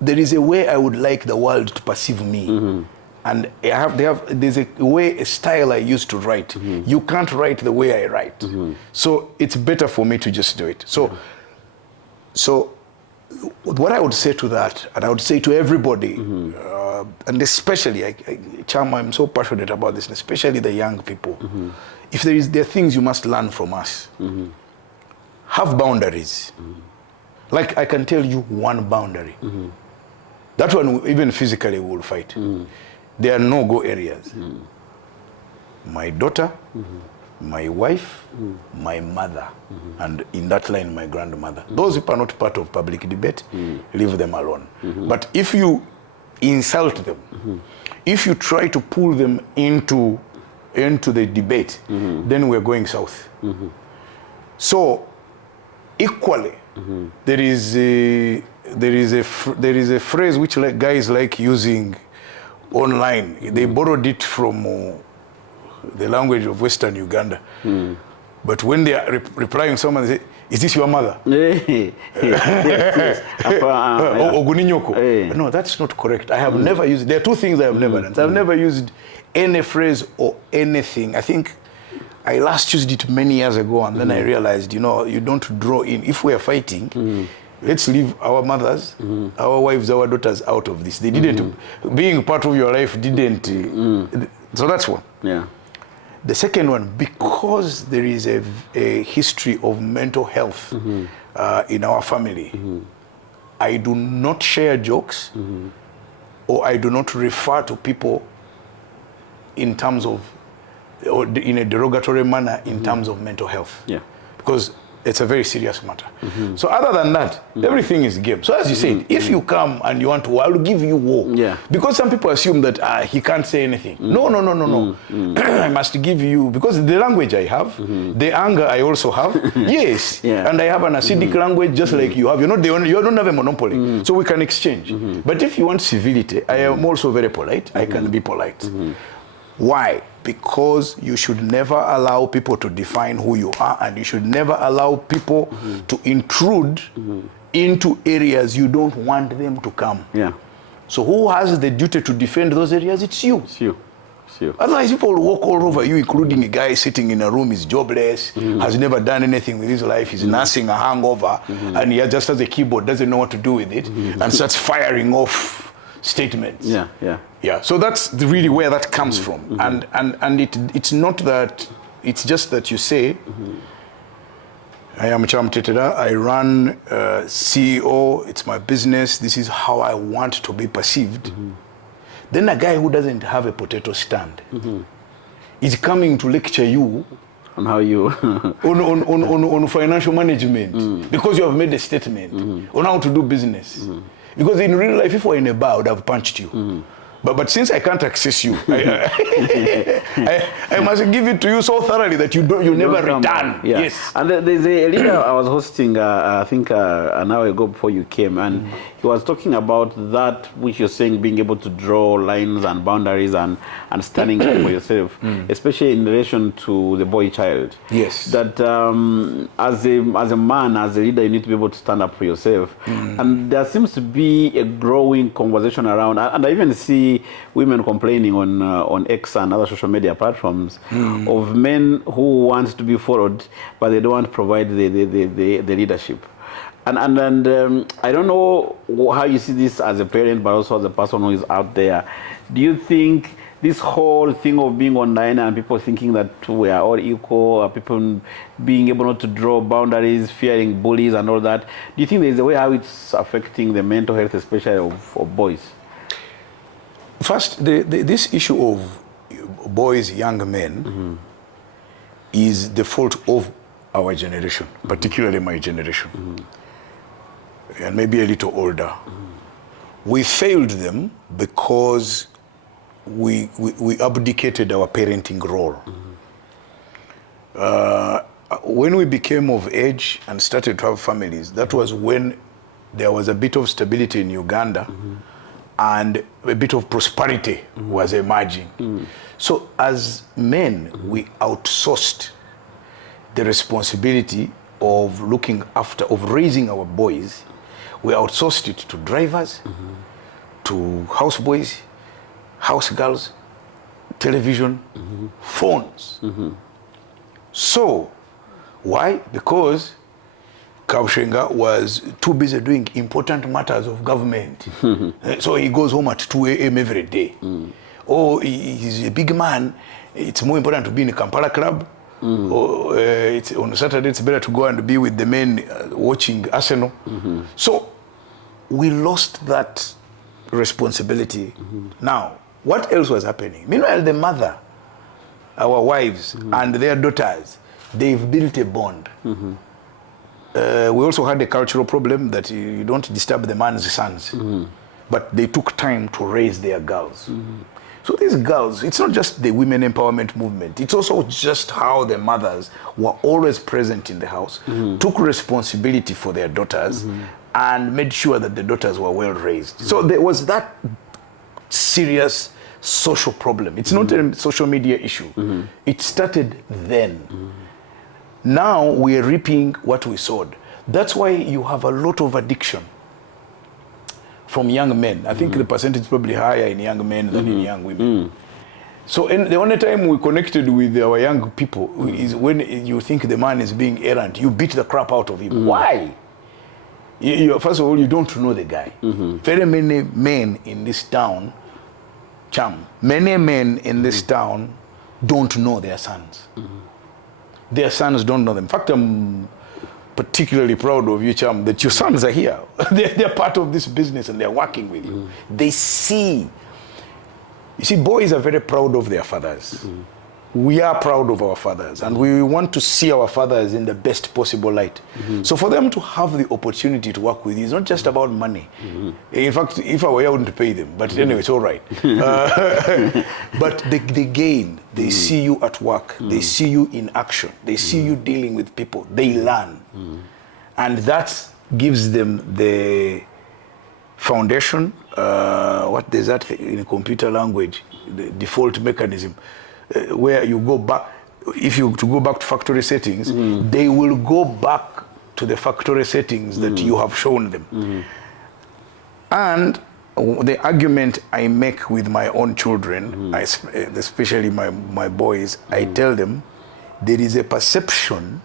there is a way I would like the world to perceive me. And there's a way, a style I used to write. You can't write the way I write. So it's better for me to just do it. So what I would say to that, and I would say to everybody, and especially, Cham, I'm so passionate about this, and especially the young people, if there are things you must learn from us, have boundaries. Like I can tell you one boundary. That one, even physically, we will fight. There are no-go areas. My daughter, my wife, my mother, and in that line, my grandmother. Those people are not part of public debate, leave them alone. But if you insult them, if you try to pull them into the debate, then we're going south. So, equally, there is there is a phrase which guys like using online. They borrowed it from the language of Western Uganda. But when they are replying to someone, they say, "Is this your mother?" Yes. Oguninyoko. No, that's not correct. I have never used. There are two things I have never done. I've never used any phrase or anything. I think I last used it many years ago, and then I realized, you don't draw in. If we are fighting, let's leave our mothers, our wives, our daughters out of this. They didn't. Being part of your life didn't. So that's one. Yeah. The second one, because there is a history of mental health in our family, I do not share jokes or I do not refer to people in terms of, or in a derogatory manner in terms of mental health. Yeah. Because it's a very serious matter. So other than that, everything is game. So as you said, if you come and you want to, I'll give you war. Yeah. Because some people assume that he can't say anything. No. I must give you, because the language I have, the anger I also have. Yes. Yeah. And I have an acidic language just like you have. You're not the only, you don't have a monopoly. So we can exchange. But if you want civility, I am also very polite. I can be polite. Why? Because you should never allow people to define who you are, and you should never allow people to intrude into areas you don't want them to come. Yeah. So who has the duty to defend those areas? It's you. It's you. Otherwise, people will walk all over you, including a guy sitting in a room, is jobless, has never done anything with his life, he's nursing a hangover, and he just has a keyboard, doesn't know what to do with it, and starts firing off statements. Yeah. So that's really where that comes from. And it's not that, it's just that you say, I am Kyamutetera, I run CEO, it's my business, this is how I want to be perceived. Then a guy who doesn't have a potato stand is coming to lecture you on how you on financial management because you have made a statement on how to do business. Because in real life, if we're in a bar, I would have punched you. But since I can't access you, I must give it to you so thoroughly that you never return. Yeah. Yes. And there's a leader I was hosting, I think an hour ago before you came, and he was talking about that which you're saying, being able to draw lines and boundaries and standing up for yourself, especially in relation to the boy child. Yes. That as a man, as a leader, you need to be able to stand up for yourself. And there seems to be a growing conversation around, and I even see women complaining on X and other social media platforms of men who want to be followed, but they don't want to provide the leadership. And I don't know how you see this as a parent, but also as a person who is out there. Do you think this whole thing of being online and people thinking that we are all equal, people being able not to draw boundaries, fearing bullies and all that, do you think there's a way how it's affecting the mental health, especially of boys? First, this issue of boys, young men, is the fault of our generation, particularly my generation, and maybe a little older. We failed them because we abdicated our parenting role. When we became of age and started to have families, that was when there was a bit of stability in Uganda, and a bit of prosperity was emerging. So as men, we outsourced the responsibility of looking after, of raising our boys. We outsourced it to drivers, to houseboys, house girls, television, phones. So, why? Because Kabushenga was too busy doing important matters of government. So he goes home at 2 a.m. every day. Or he's a big man, it's more important to be in a Kampala club. Or it's on Saturday, it's better to go and be with the men watching Arsenal. So we lost that responsibility. Now, what else was happening? Meanwhile, the mother, our wives, and their daughters, they've built a bond. We also had a cultural problem that you don't disturb the man's sons. But they took time to raise their girls. So these girls, it's not just the women empowerment movement, it's also just how the mothers were always present in the house, took responsibility for their daughters, and made sure that the daughters were well raised. So there was that serious social problem. It's not a social media issue. It started then. Now we're reaping what we sowed. That's why you have a lot of addiction from young men. I think the percentage is probably higher in young men than in young women. So the only time we connected with our young people is when you think the man is being errant. You beat the crap out of him. Why? First of all, you don't know the guy. Very many men in this town, many men in this town don't know their sons. Their sons don't know them. In fact, I'm particularly proud of you, Cham, that your sons are here. They're part of this business and they're working with you. They see. You see, boys are very proud of their fathers. We are proud of our fathers, and we want to see our fathers in the best possible light. So for them to have the opportunity to work with you, it's not just about money. In fact, if I were, I wouldn't pay them. But anyway, it's all right. But they gain. They see you at work. They see you in action. They see you dealing with people. They learn. And that gives them the foundation. What is that in computer language? The default mechanism. Where you go back, if you to go back to factory settings, they will go back to the factory settings that you have shown them. And the argument I make with my own children, especially my boys, I tell them there is a perception,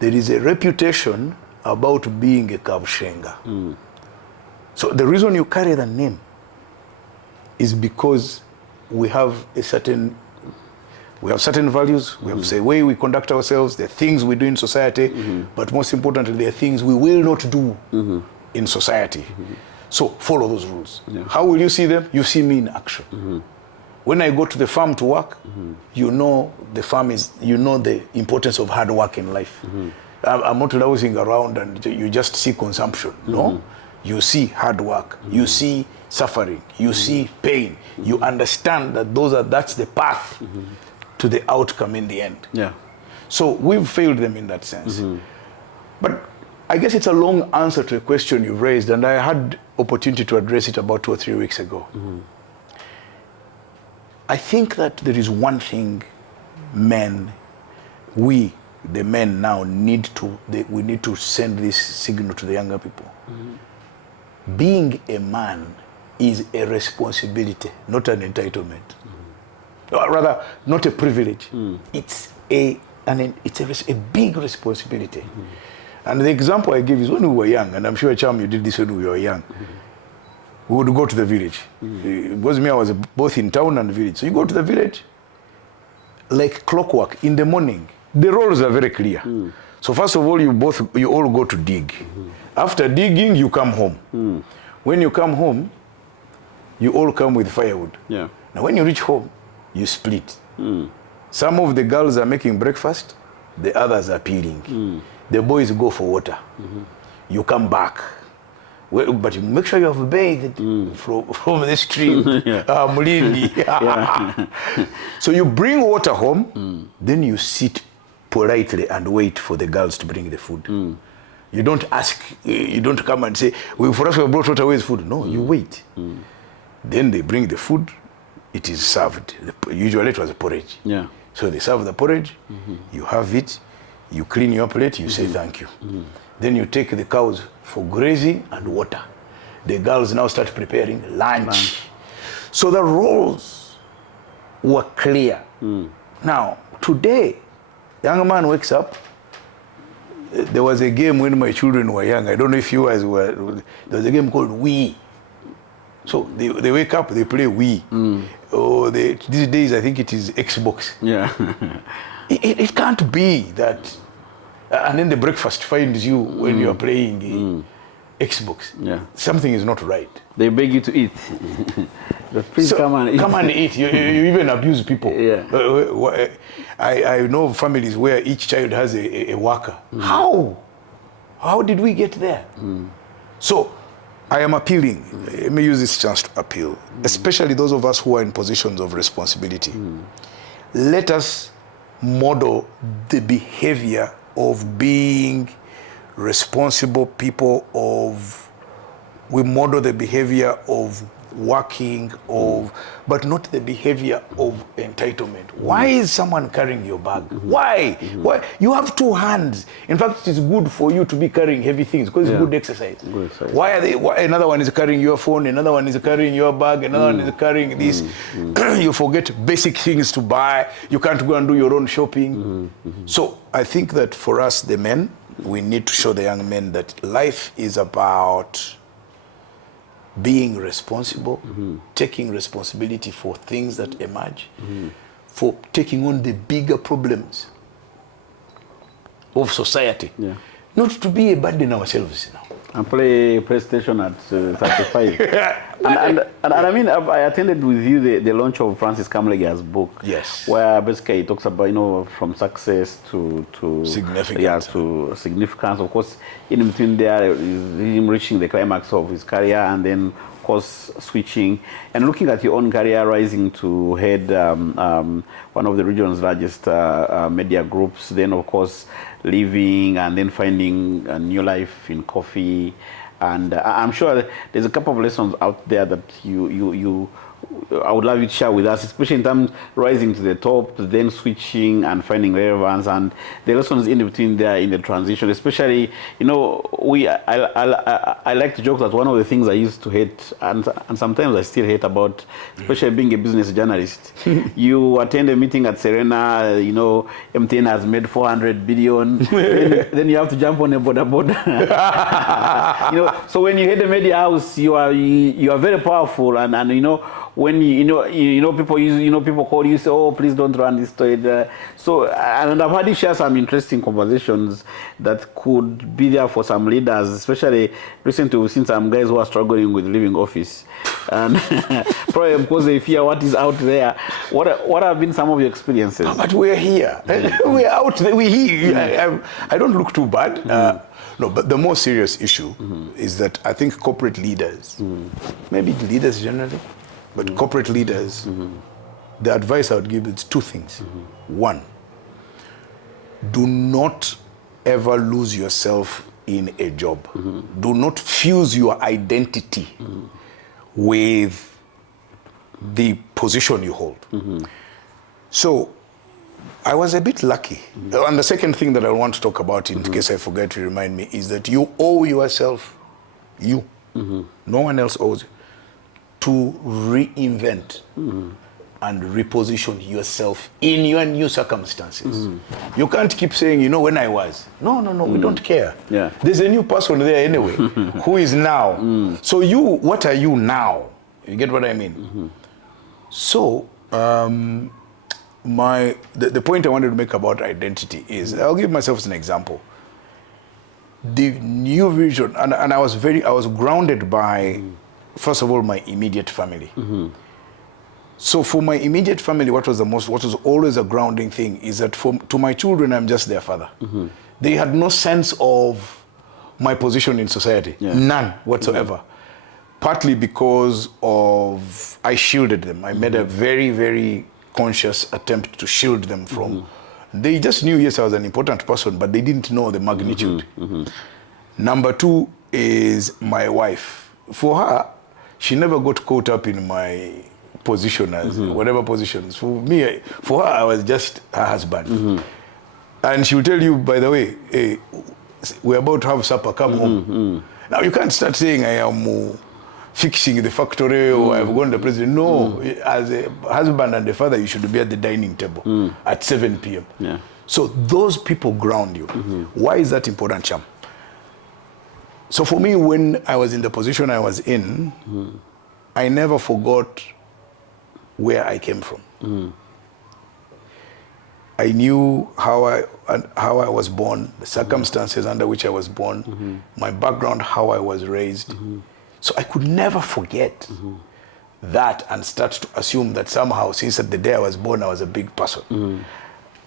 there is a reputation about being a Kabushenga. So the reason you carry the name is because we have certain values, we have the way we conduct ourselves, the things we do in society, but most importantly, there are things we will not do in society. So follow those rules. How will you see them? You see me in action. When I go to the farm to work, you know the farm is, you know the importance of hard work in life. I'm not lounging around and you just see consumption. No, you see hard work. You see suffering, you see pain, you understand that that's the path to the outcome in the end. So we've failed them in that sense. But I guess it's a long answer to a question you've raised, and I had opportunity to address it about 2 or 3 weeks ago. I think that there is one thing the men now we need to send this signal to the younger people. Being a man is a responsibility, not an entitlement. Or rather, not a privilege. It's a big responsibility. And the example I give is when we were young, and I'm sure, Cham, you did this when we were young. We would go to the village. Because me, I was both in town and village. So you go to the village, like clockwork, in the morning. The roles are very clear. So first of all, you all go to dig. After digging, you come home. When you come home, you all come with firewood. Now when you reach home, you split. Some of the girls are making breakfast, the others are peeling. The boys go for water. You come back. Well, but you make sure you have bathed from the stream. So you bring water home, then you sit politely and wait for the girls to bring the food. You don't ask, you don't come and say, for us we have brought water, where's food? No, you wait. Then they bring the food, it is served. Usually it was a porridge. So they serve the porridge, you have it, you clean your plate, you say thank you. Then you take the cows for grazing and water. The girls now start preparing lunch. So the roles were clear. Now, today, young man wakes up. There was a game when my children were young. I don't know if you guys were. There was a game called Wii. So they wake up, they play Wii. Or these days, I think it is Xbox. It can't be that. And then the breakfast finds you when you are playing Xbox. Something is not right. They beg you to eat. But please come and eat. Come and eat. You even abuse people. I know families where each child has a worker. How did we get there? So I am appealing. Let me use this chance to appeal, especially those of us who are in positions of responsibility. Let us model the behavior of being responsible people we model the behavior of working, but not the behavior of entitlement. Why is someone carrying your bag? Why? You have two hands. In fact, it is good for you to be carrying heavy things because it's good exercise. Why another one is carrying your phone, another one is carrying your bag, another one is carrying this. You forget basic things to buy. You can't go and do your own shopping. So I think that for us, the men, we need to show the young men that life is about being responsible, taking responsibility for things that emerge, for taking on the bigger problems of society, not to be a burden ourselves now. And play PlayStation at 35. and I mean, I attended with you the launch of Francis Kamlega's book. Yes. Where basically he talks about, from success to significance. Yeah, to significance. Of course, in between there is him reaching the climax of his career and then, of course, switching and looking at your own career, rising to head one of the region's largest media groups. Then, of course, leaving and then finding a new life in coffee. And I'm sure there's a couple of lessons out there that I would love you to share with us, especially in terms of rising to the top, then switching and finding relevance, and the lessons in between there in the transition. Especially, I like to joke that one of the things I used to hate, and sometimes I still hate about, especially being a business journalist. You attend a meeting at Serena, MTN has made 400 billion, then you have to jump on a border. So when you hit the media house, you are very powerful, and when people call you, say, oh, please don't run this story. So, and I've had you share some interesting conversations that could be there for some leaders, especially recently we've seen some guys who are struggling with leaving office. And probably because they fear what is out there. What have been some of your experiences? But we're here. We're out there. We're here. I don't look too bad. No, but the more serious issue is that I think corporate leaders, maybe leaders generally, but corporate leaders, the advice I would give is two things. One, do not ever lose yourself in a job. Do not fuse your identity with the position you hold. So I was a bit lucky. And the second thing that I want to talk about, in case I forget to remind me, is that you owe yourself, no one else owes you, to reinvent and reposition yourself in your new circumstances. You can't keep saying, when I was. No, we don't care. Yeah. There's a new person there anyway, who is now. So what are you now? You get what I mean? So, the point I wanted to make about identity is, I'll give myself as an example. The new vision, and I was grounded by, first of all, my immediate family. So for my immediate family, what was always a grounding thing is that to my children, I'm just their father. They had no sense of my position in society, none whatsoever. Partly because I shielded them. I made a very, very conscious attempt to shield them from. They just knew, yes, I was an important person, but they didn't know the magnitude. Number two is my wife. For her, she never got caught up in my position as whatever positions. For her, I was just her husband. And she will tell you, by the way, hey, we're about to have supper, come home. Now, you can't start saying I am fixing the factory or I've gone to the president. No, as a husband and a father, you should be at the dining table at 7 p.m. Yeah. So those people ground you. Why is that important, Cham? So for me, when I was in the position I was in, I never forgot where I came from. I knew how I was born, the circumstances under which I was born, my background, how I was raised. So I could never forget that and start to assume that somehow, since the day I was born, I was a big person.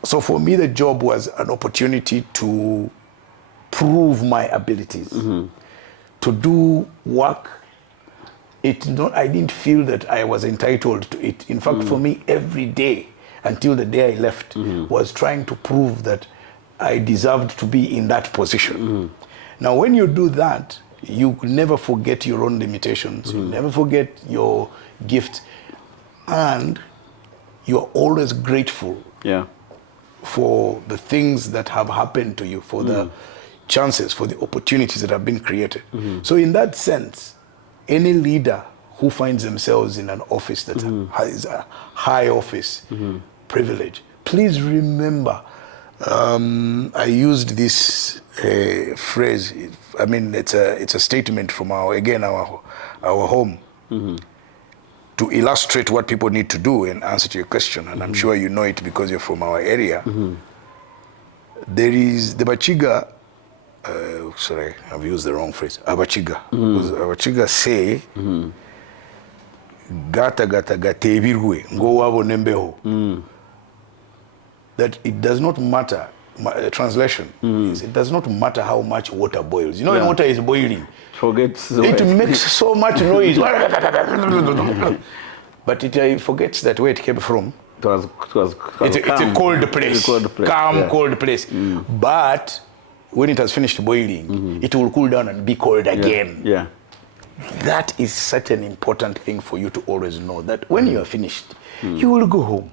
So for me, the job was an opportunity to prove my abilities, to do work. I didn't feel that I was entitled to it. In fact, for me, every day, until the day I left, was trying to prove that I deserved to be in that position. Now, when you do that, you never forget your own limitations. You never forget your gift. And you're always grateful for the things that have happened to you, for the chances, for the opportunities that have been created. So in that sense, any leader who finds themselves in an office that has a high office privilege, please remember, I used this phrase. I mean, it's a statement from our home to illustrate what people need to do in answer to your question. And I'm sure you know it because you're from our area. There is the Bachiga. Sorry, I've used the wrong phrase. Abachiga. Abachiga say, "Gata gata gatebirwe ngo wabo nembeho." That it does not matter. Translation is, it does not matter how much water boils. You know, when water is boiling, it makes so much noise. But it forgets that where it came from. It's a cold place, calm, cold place. But when it has finished boiling, it will cool down and be cold again. That is such an important thing for you to always know, that when you are finished, you will go home.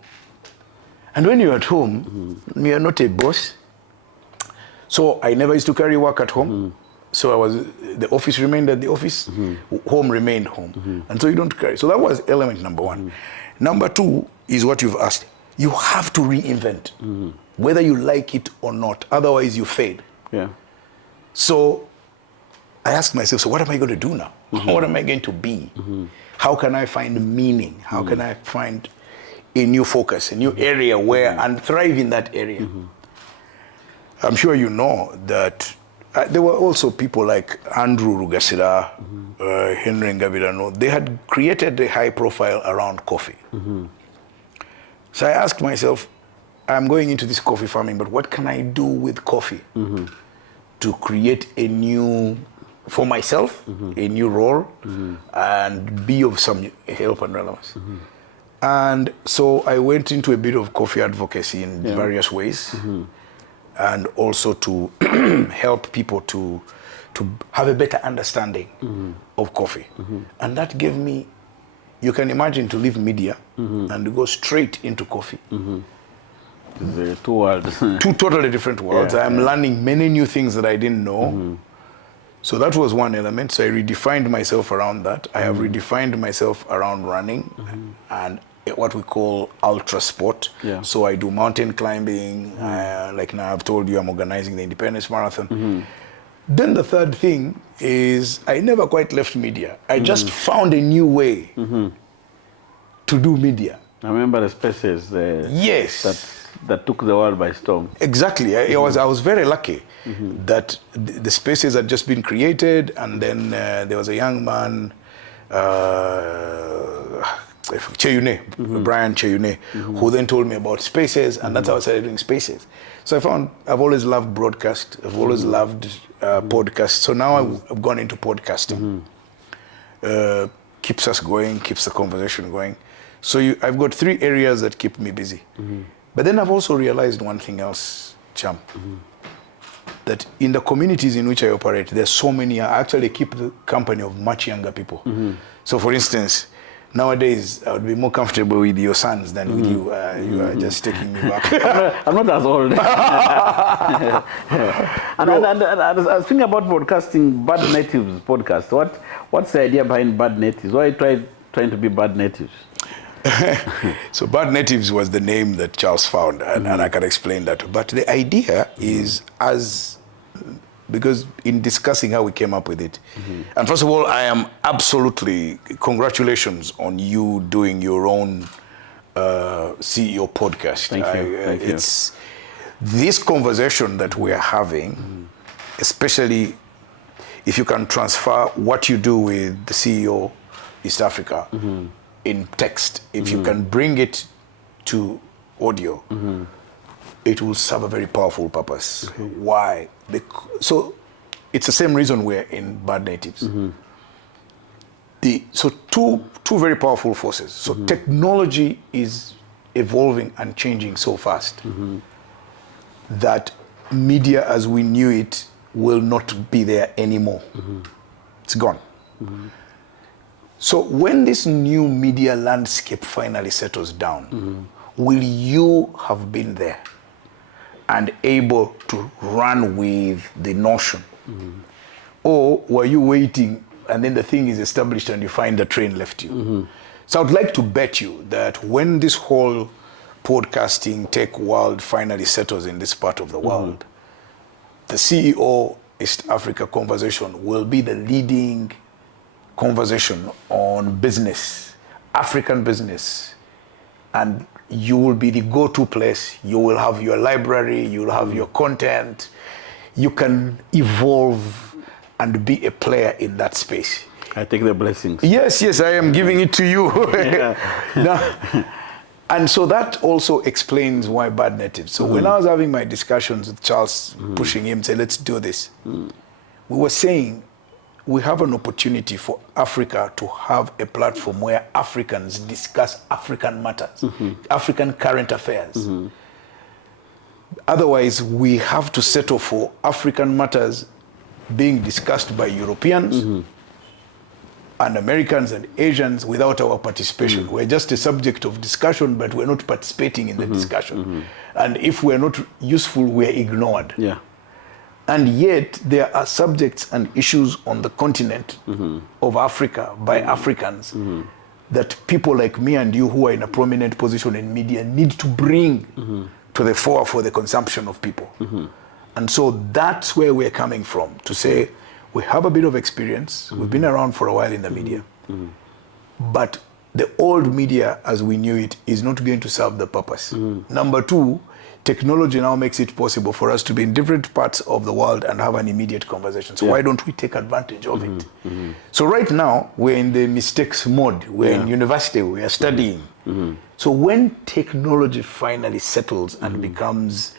And when you're at home, you are not a boss. So I never used to carry work at home. So the office remained at the office, home remained home. And so you don't carry. So that was element number one. Number two is what you've asked. You have to reinvent, whether you like it or not. Otherwise you fade. So I asked myself, so what am I going to do now? What am I going to be? How can I find meaning? How can I find a new focus, a new area where and thrive in that area? I'm sure you know that there were also people like Andrew Rugasira, Henry Ngabirano. They had created a high profile around coffee. So I asked myself, I'm going into this coffee farming, but what can I do with coffee to create a new, for myself, a new role and be of some help and relevance? And so I went into a bit of coffee advocacy in various ways, and also to help people to have a better understanding of coffee. And that gave me, you can imagine, to leave media and to go straight into coffee. Two worlds. Two totally different worlds. I'm learning many new things that I didn't know. So that was one element. So I redefined myself around that. I have redefined myself around running and what we call ultra sport. So I do mountain climbing. Like now I've told you, I'm organizing the Independence Marathon. Then the third thing is I never quite left media. I just found a new way to do media. I remember the spaces that took the world by storm. Exactly. I was very lucky that the spaces had just been created, and then there was a young man, Cheyune, Brian Cheyune, who then told me about spaces, and that's how I started doing spaces. So I found I've always loved broadcast. I've always loved podcasts. So now I've gone into podcasting. Keeps us going, keeps the conversation going. So I've got three areas that keep me busy. But then I've also realized one thing else, Cham, that in the communities in which I operate, there's so many. I actually keep the company of much younger people. So for instance, nowadays, I would be more comfortable with your sons than with you. You are just taking me back. I'm not as old. and I was thinking about broadcasting Bad Natives podcast. What's the idea behind Bad Natives? Why are you trying to be Bad Natives? So Bad Natives was the name that Charles found, and I can explain that. But the idea is because in discussing how we came up with it, and first of all, I am absolutely, congratulations on you doing your own CEO podcast. Thank you. It's this conversation that we are having, especially if you can transfer what you do with the CEO East Africa in text, if you can bring it to audio, it will serve a very powerful purpose. Why? So it's the same reason we're in Bad Natives. So two very powerful forces. So technology is evolving and changing so fast that media as we knew it will not be there anymore. It's gone. So when this new media landscape finally settles down, will you have been there and able to run with the notion? Or were you waiting and then the thing is established and you find the train left you? So I would like to bet you that when this whole podcasting tech world finally settles in this part of the world, the CEO East Africa conversation will be the leading conversation on business, African business, and you will be the go-to place. You will have your library, you will have your content, you can evolve and be a player in that space. I take the blessings. Yes, I am giving it to you. Now, and so that also explains why Bad Native. So when I was having my discussions with Charles, pushing him, say, let's do this, we were saying we have an opportunity for Africa to have a platform where Africans discuss African matters, African current affairs. Otherwise, we have to settle for African matters being discussed by Europeans and Americans and Asians without our participation. We're just a subject of discussion, but we're not participating in the discussion. And if we're not useful, we're ignored. Yeah. And yet, there are subjects and issues on the continent of Africa by Africans that people like me and you who are in a prominent position in media need to bring to the fore for the consumption of people. And so that's where we're coming from, to say, we have a bit of experience. We've been around for a while in the media. But the old media, as we knew it, is not going to serve the purpose. Number two, technology now makes it possible for us to be in different parts of the world and have an immediate conversation. So why don't we take advantage of it? So right now, we're in the mistakes mode. We're in university, we are studying. So when technology finally settles and becomes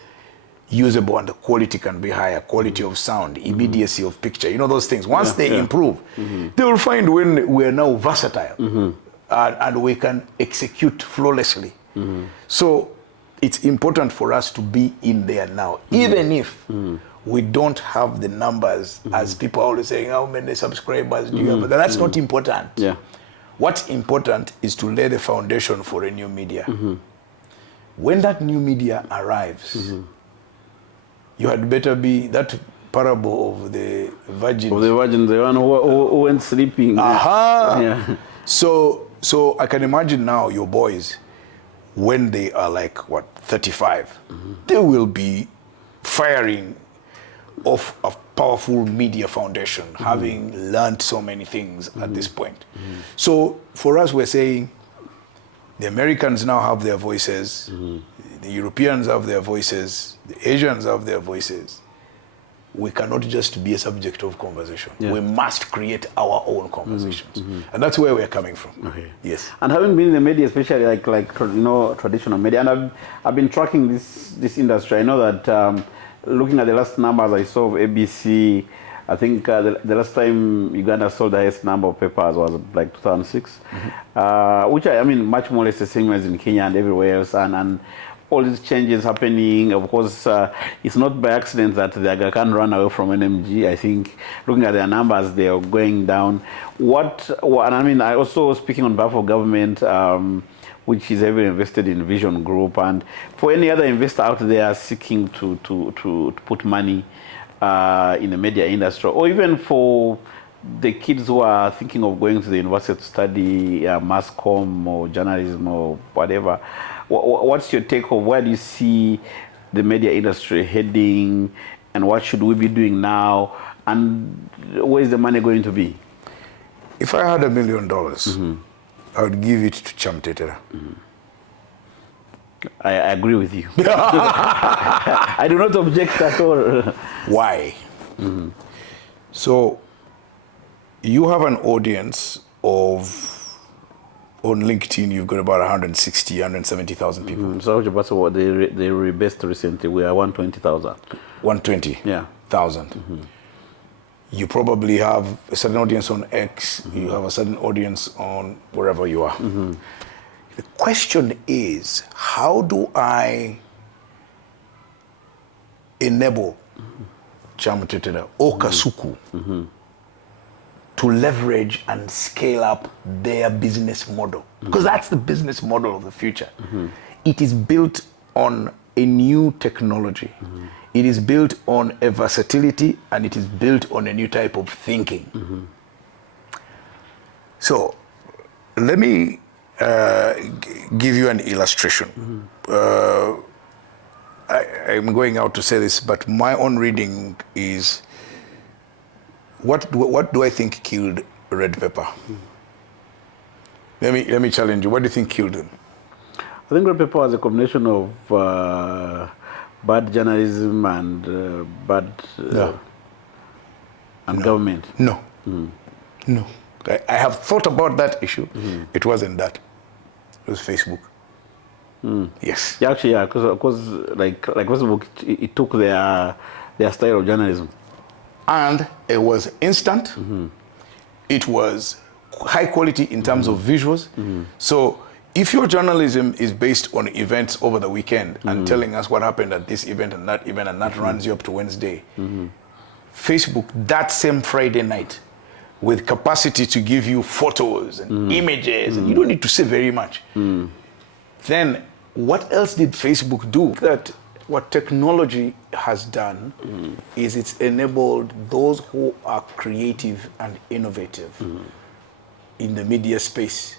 usable and the quality can be higher, quality of sound, immediacy of picture, you know those things. Once they improve, they will find when we're now versatile and we can execute flawlessly. So it's important for us to be in there now, even if we don't have the numbers, as people are always saying, how many subscribers do you have? But that's not important. What's important is to lay the foundation for a new media. When that new media arrives, you had better be that parable of the virgin. Of the virgin, the one who went sleeping. So I can imagine now your boys, when they are like, 35, they will be firing off a powerful media foundation, having learned so many things at this point. So for us, we're saying the Americans now have their voices, the Europeans have their voices, the Asians have their voices. We cannot just be a subject of conversation. We must create our own conversations. And that's where we're coming from. Yes. And having been in the media, especially like traditional media, and I've been tracking this industry. I know that looking at the last numbers I saw of ABC, I think the last time Uganda sold the highest number of papers was like 2006, which I mean much more or less the same as in Kenya and everywhere else, and all these changes happening. Of course, it's not by accident that the Aga Khan ran away from NMG. I think looking at their numbers, they are going down. And I mean, I also speaking on behalf of government, which is heavily invested in Vision Group, and for any other investor out there seeking to put money in the media industry, or even for the kids who are thinking of going to the university to study mass comm or journalism or whatever, what's your take of where do you see the media industry heading, and what should we be doing now, and where is the money going to be? If I had $1 million, I would give it to Kyamutetera. I agree with you. I do not object at all. Why? So you have an audience of, on LinkedIn, you've got about 160, 170,000 people. So what they rebased recently, we are 120,000. 120? Yeah. 1,000. You probably have a certain audience on X, you have a certain audience on wherever you are. The question is, how do I enable Kyamutetera or Kasuku to leverage and scale up their business model. Because that's the business model of the future. It is built on a new technology. It is built on a versatility, and it is built on a new type of thinking. So let me give you an illustration. I'm going out to say this, but my own reading is, what do I think killed Red Pepper? Let me challenge you. What do you think killed them? I think Red Pepper was a combination of bad journalism and government. No. No. I have thought about that issue. It wasn't that. It was Facebook. Yes. Yeah, actually, yeah, because like Facebook, it took their style of journalism. And it was instant. It was high quality in terms of visuals. So if your journalism is based on events over the weekend and telling us what happened at this event, and that runs you up to Wednesday, Facebook, that same Friday night, with capacity to give you photos and images, and you don't need to say very much. Then what else did Facebook do? That what technology has done is it's enabled those who are creative and innovative in the media space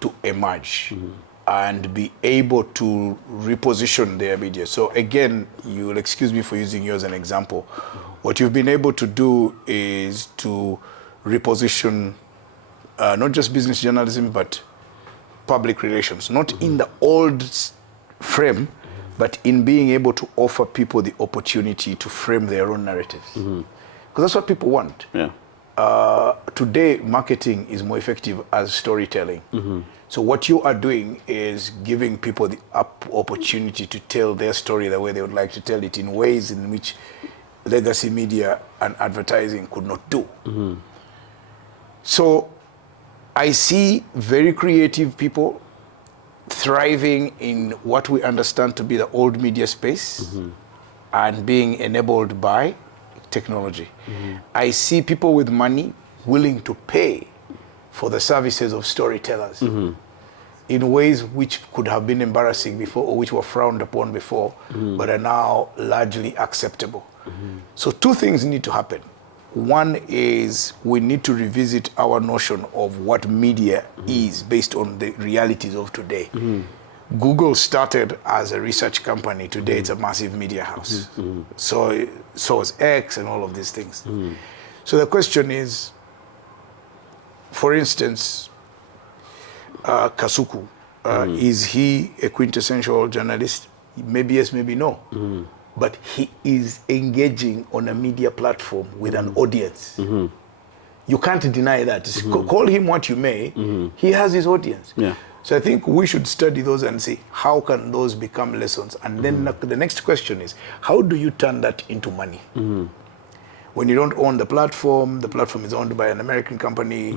to emerge and be able to reposition their media. So again, you will excuse me for using you as an example. What you've been able to do is to reposition not just business journalism, but public relations, not in the old frame, but in being able to offer people the opportunity to frame their own narratives. Because that's what people want. Yeah. Today, marketing is more effective as storytelling. So what you are doing is giving people the opportunity to tell their story the way they would like to tell it, in ways in which legacy media and advertising could not do. So I see very creative people thriving in what we understand to be the old media space and being enabled by technology. I see people with money willing to pay for the services of storytellers in ways which could have been embarrassing before, or which were frowned upon before, but are now largely acceptable. So two things need to happen. One is we need to revisit our notion of what media is based on the realities of today. Google started as a research company. Today it's a massive media house. So is X and all of these things. So the question is, for instance, Kasuku, is he a quintessential journalist? Maybe yes, maybe no. But he is engaging on a media platform with an audience. You can't deny that. Call him what you may, he has his audience. Yeah. So I think we should study those and see how can those become lessons. And then the next question is, how do you turn that into money? When you don't own the platform is owned by an American company,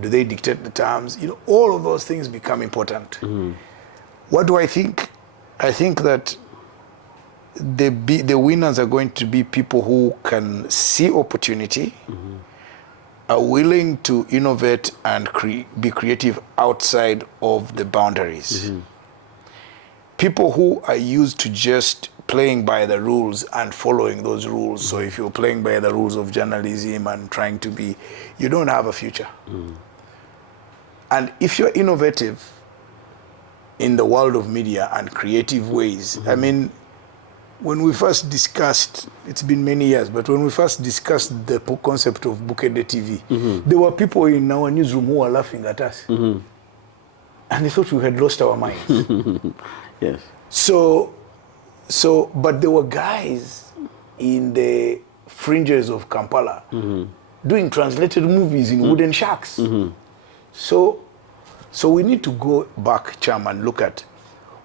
do they dictate the terms? You know, all of those things become important. What do I think? I think that the winners are going to be people who can see opportunity, are willing to innovate and be creative outside of the boundaries. People who are used to just playing by the rules and following those rules. So if you're playing by the rules of journalism and trying to be, you don't have a future. And if you're innovative in the world of media and creative ways, I mean, when we first discussed, it's been many years, but when we first discussed the concept of Bukede TV, there were people in our newsroom who were laughing at us. And they thought we had lost our minds. Yes. So, but there were guys in the fringes of Kampala doing translated movies in wooden shacks. So we need to go back, Cham, and look at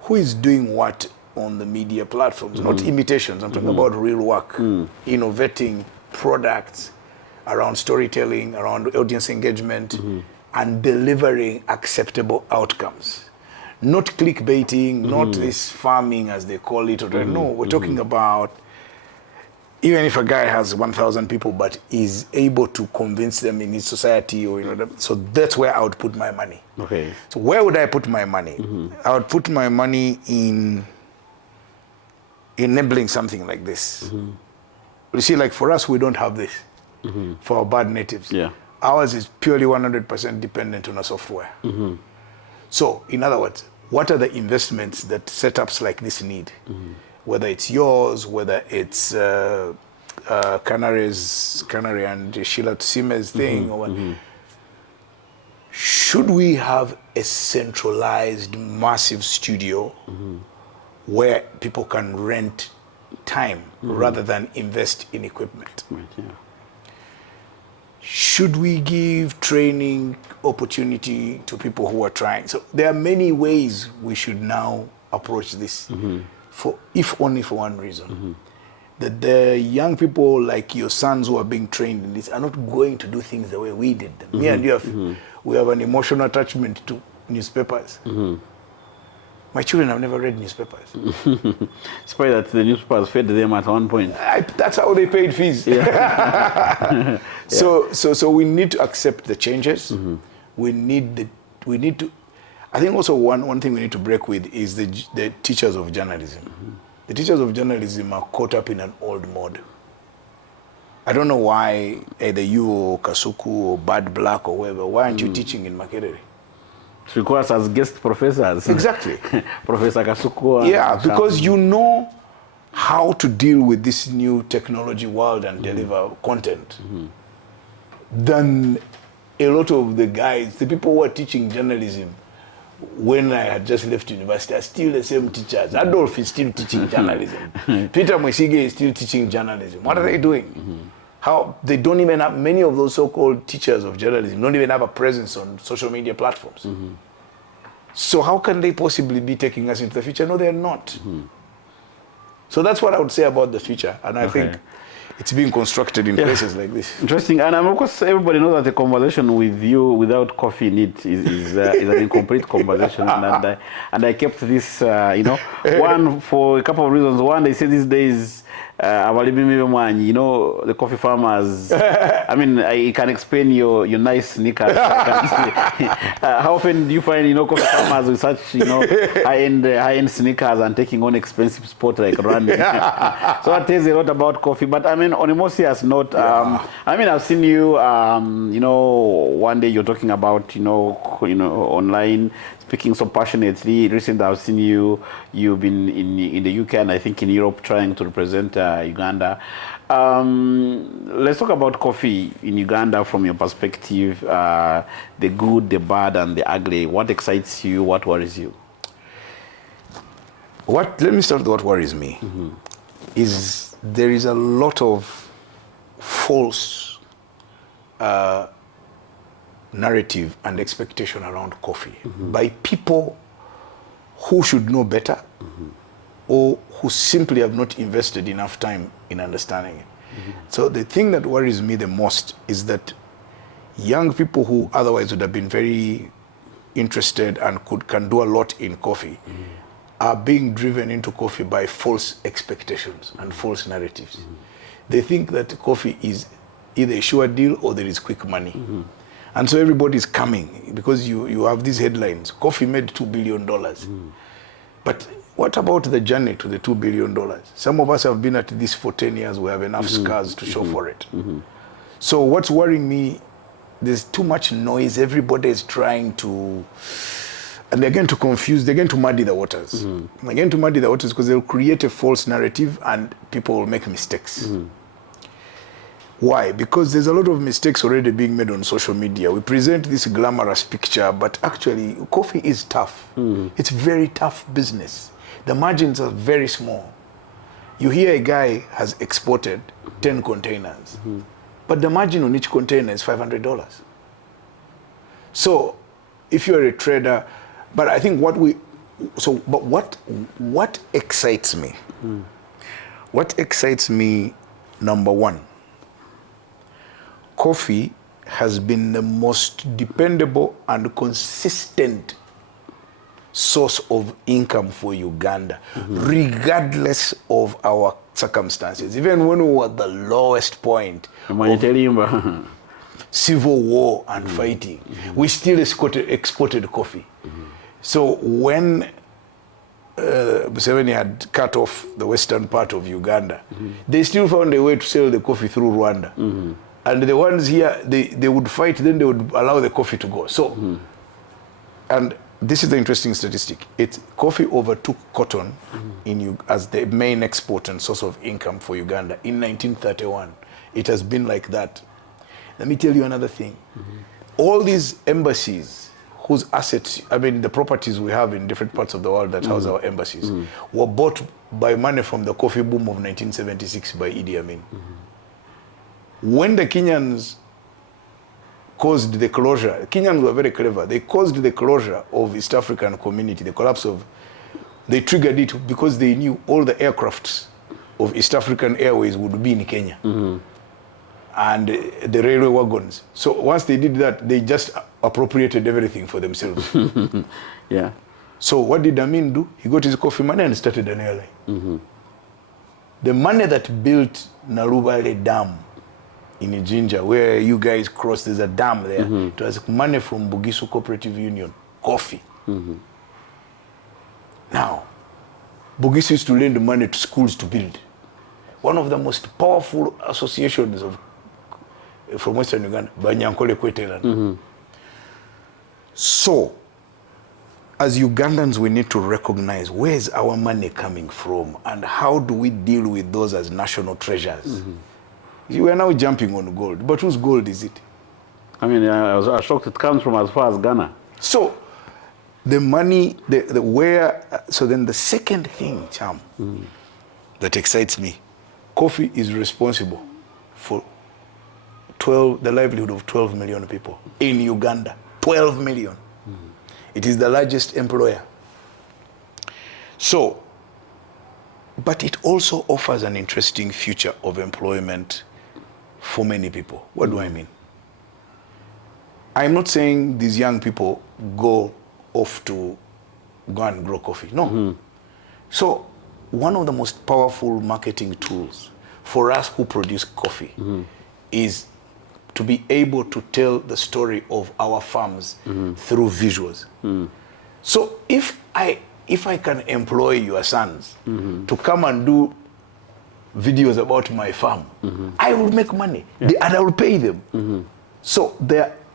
who is doing what on the media platforms, not imitations. I'm talking about real work, innovating products around storytelling, around audience engagement, and delivering acceptable outcomes. Not clickbaiting, not this farming as they call it. No, we're talking about even if a guy has 1,000 people, but is able to convince them in his society, or so that's where I would put my money. Okay. So where would I put my money? I would put my money in enabling something like this. You see, like for us, we don't have this. For our bad natives, ours is purely 100% dependent on a software. So, in other words, what are the investments that setups like this need? Whether it's yours, whether it's Canary and Sheila Tsime's thing, or what. Should we have a centralized, massive studio where people can rent time rather than invest in equipment? Should we give training opportunity to people who are trying? So there are many ways we should now approach this, if only for one reason. That the young people like your sons who are being trained in this are not going to do things the way we did them. Me and you, we have an emotional attachment to newspapers. My children have never read newspapers. It's probably that the newspapers fed them at one point. That's how they paid fees. So we need to accept the changes. We need to. I think also one thing we need to break with is the teachers of journalism. The teachers of journalism are caught up in an old mode. I don't know why either you or Kasuku or Bad Black or whoever, why aren't you teaching in Makerere? It requires as guest professors. Exactly. Professor Kasuku. Yeah, because you know how to deal with this new technology world and deliver content than a lot of the guys, the people who are teaching journalism when I had just left university are still the same teachers. Adolf is still teaching journalism. Peter Mwesige is still teaching journalism. What are they doing? How they don't even have, many of those so-called teachers of journalism don't even have a presence on social media platforms. So how can they possibly be taking us into the future? No, they're not. So that's what I would say about the future. And I think it's being constructed in places like this. Interesting. And of course, everybody knows that a conversation with you without coffee in it is an incomplete conversation. And I kept this, one for a couple of reasons. One, they say these days, you know, the coffee farmers. I mean, I can explain your nice sneakers. How often do you find, coffee farmers with such, high-end sneakers and taking on expensive sport like running? So that tells a lot about coffee. But I mean, on a more serious note, I've seen you, one day you're talking about, online, speaking so passionately. Recently, I've seen you've been in the UK and I think in Europe trying to represent Uganda. Let's talk about coffee in Uganda from your perspective, the good, the bad, and the ugly. What excites you? What worries you? Let me start with what worries me. Is there is a lot of false narrative and expectation around coffee by people who should know better or who simply have not invested enough time in understanding it. So the thing that worries me the most is that young people who otherwise would have been very interested and can do a lot in coffee are being driven into coffee by false expectations and false narratives. They think that coffee is either a sure deal or there is quick money. And so everybody's coming because you have these headlines. Coffee made $2 billion. But what about the journey to the $2 billion? Some of us have been at this for 10 years. We have enough scars to show for it. So what's worrying me, there's too much noise. Everybody is trying to, and they're going to confuse, they're going to muddy the waters. They're going to muddy the waters because they'll create a false narrative and people will make mistakes. Why? Because there's a lot of mistakes already being made on social media. We present this glamorous picture, but actually coffee is tough. It's very tough business. The margins are very small. You hear a guy has exported 10 containers, but the margin on each container is $500. So if you're a trader, but I think what excites me? What excites me, number one, coffee has been the most dependable and consistent source of income for Uganda, regardless of our circumstances. Even when we were at the lowest point of civil war and fighting, we still exported coffee. So when Museveni had cut off the western part of Uganda, they still found a way to sell the coffee through Rwanda. And the ones here, they would fight, then they would allow the coffee to go. So, and this is the interesting statistic. Coffee overtook cotton as the main export and source of income for Uganda in 1931. It has been like that. Let me tell you another thing. All these embassies whose assets, I mean the properties we have in different parts of the world that house our embassies, were bought by money from the coffee boom of 1976 by Idi Amin. When the Kenyans caused the closure, Kenyans were very clever. They caused the closure of East African community, the collapse of, they triggered it because they knew all the aircrafts of East African Airways would be in Kenya. And the railway wagons. So once they did that, they just appropriated everything for themselves. Yeah. So what did Amin do? He got his coffee money and started an airline. The money that built Narubale Dam in Jinja, where you guys crossed, there's a dam there. It was money from Bugisu Cooperative Union, coffee. Now, Bugisu used to lend money to schools to build. One of the most powerful associations from Western Uganda, Banyankole Kwetelan. So, as Ugandans, we need to recognize where's our money coming from and how do we deal with those as national treasures. We are now jumping on gold, but whose gold is it? I mean, I was shocked it comes from as far as Ghana. So, the money, so then the second thing, Cham, that excites me, coffee is responsible for the livelihood of 12 million people in Uganda. 12 million. It is the largest employer. So, but it also offers an interesting future of employment for many people. What do I mean? I'm not saying these young people go off to go and grow coffee. No. So, one of the most powerful marketing tools for us who produce coffee is to be able to tell the story of our farms through visuals. So if I can employ your sons to come and do videos about my farm, I will make money and I will pay them. So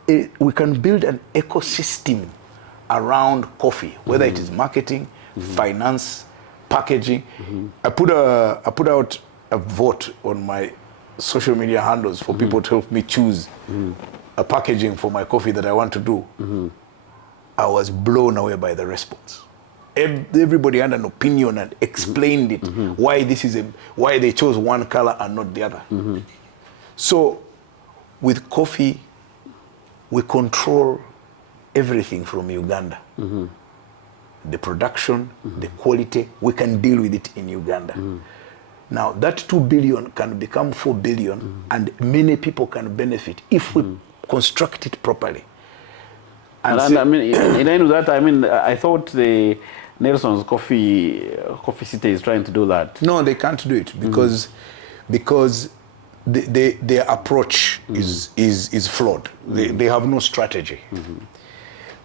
we can build an ecosystem around coffee, whether it is marketing, finance, packaging. I put out a vote on my social media handles for people to help me choose a packaging for my coffee that I want to do. I was blown away by the response. Everybody had an opinion and explained it, why why they chose one color and not the other. So with coffee, we control everything from Uganda. The production, the quality, we can deal with it in Uganda. Now that 2 billion can become 4 billion and many people can benefit if we construct it properly. And I mean, in line with that, I mean, I thought the Nelson's coffee city is trying to do that. No, they can't do it because their approach is flawed. They have no strategy.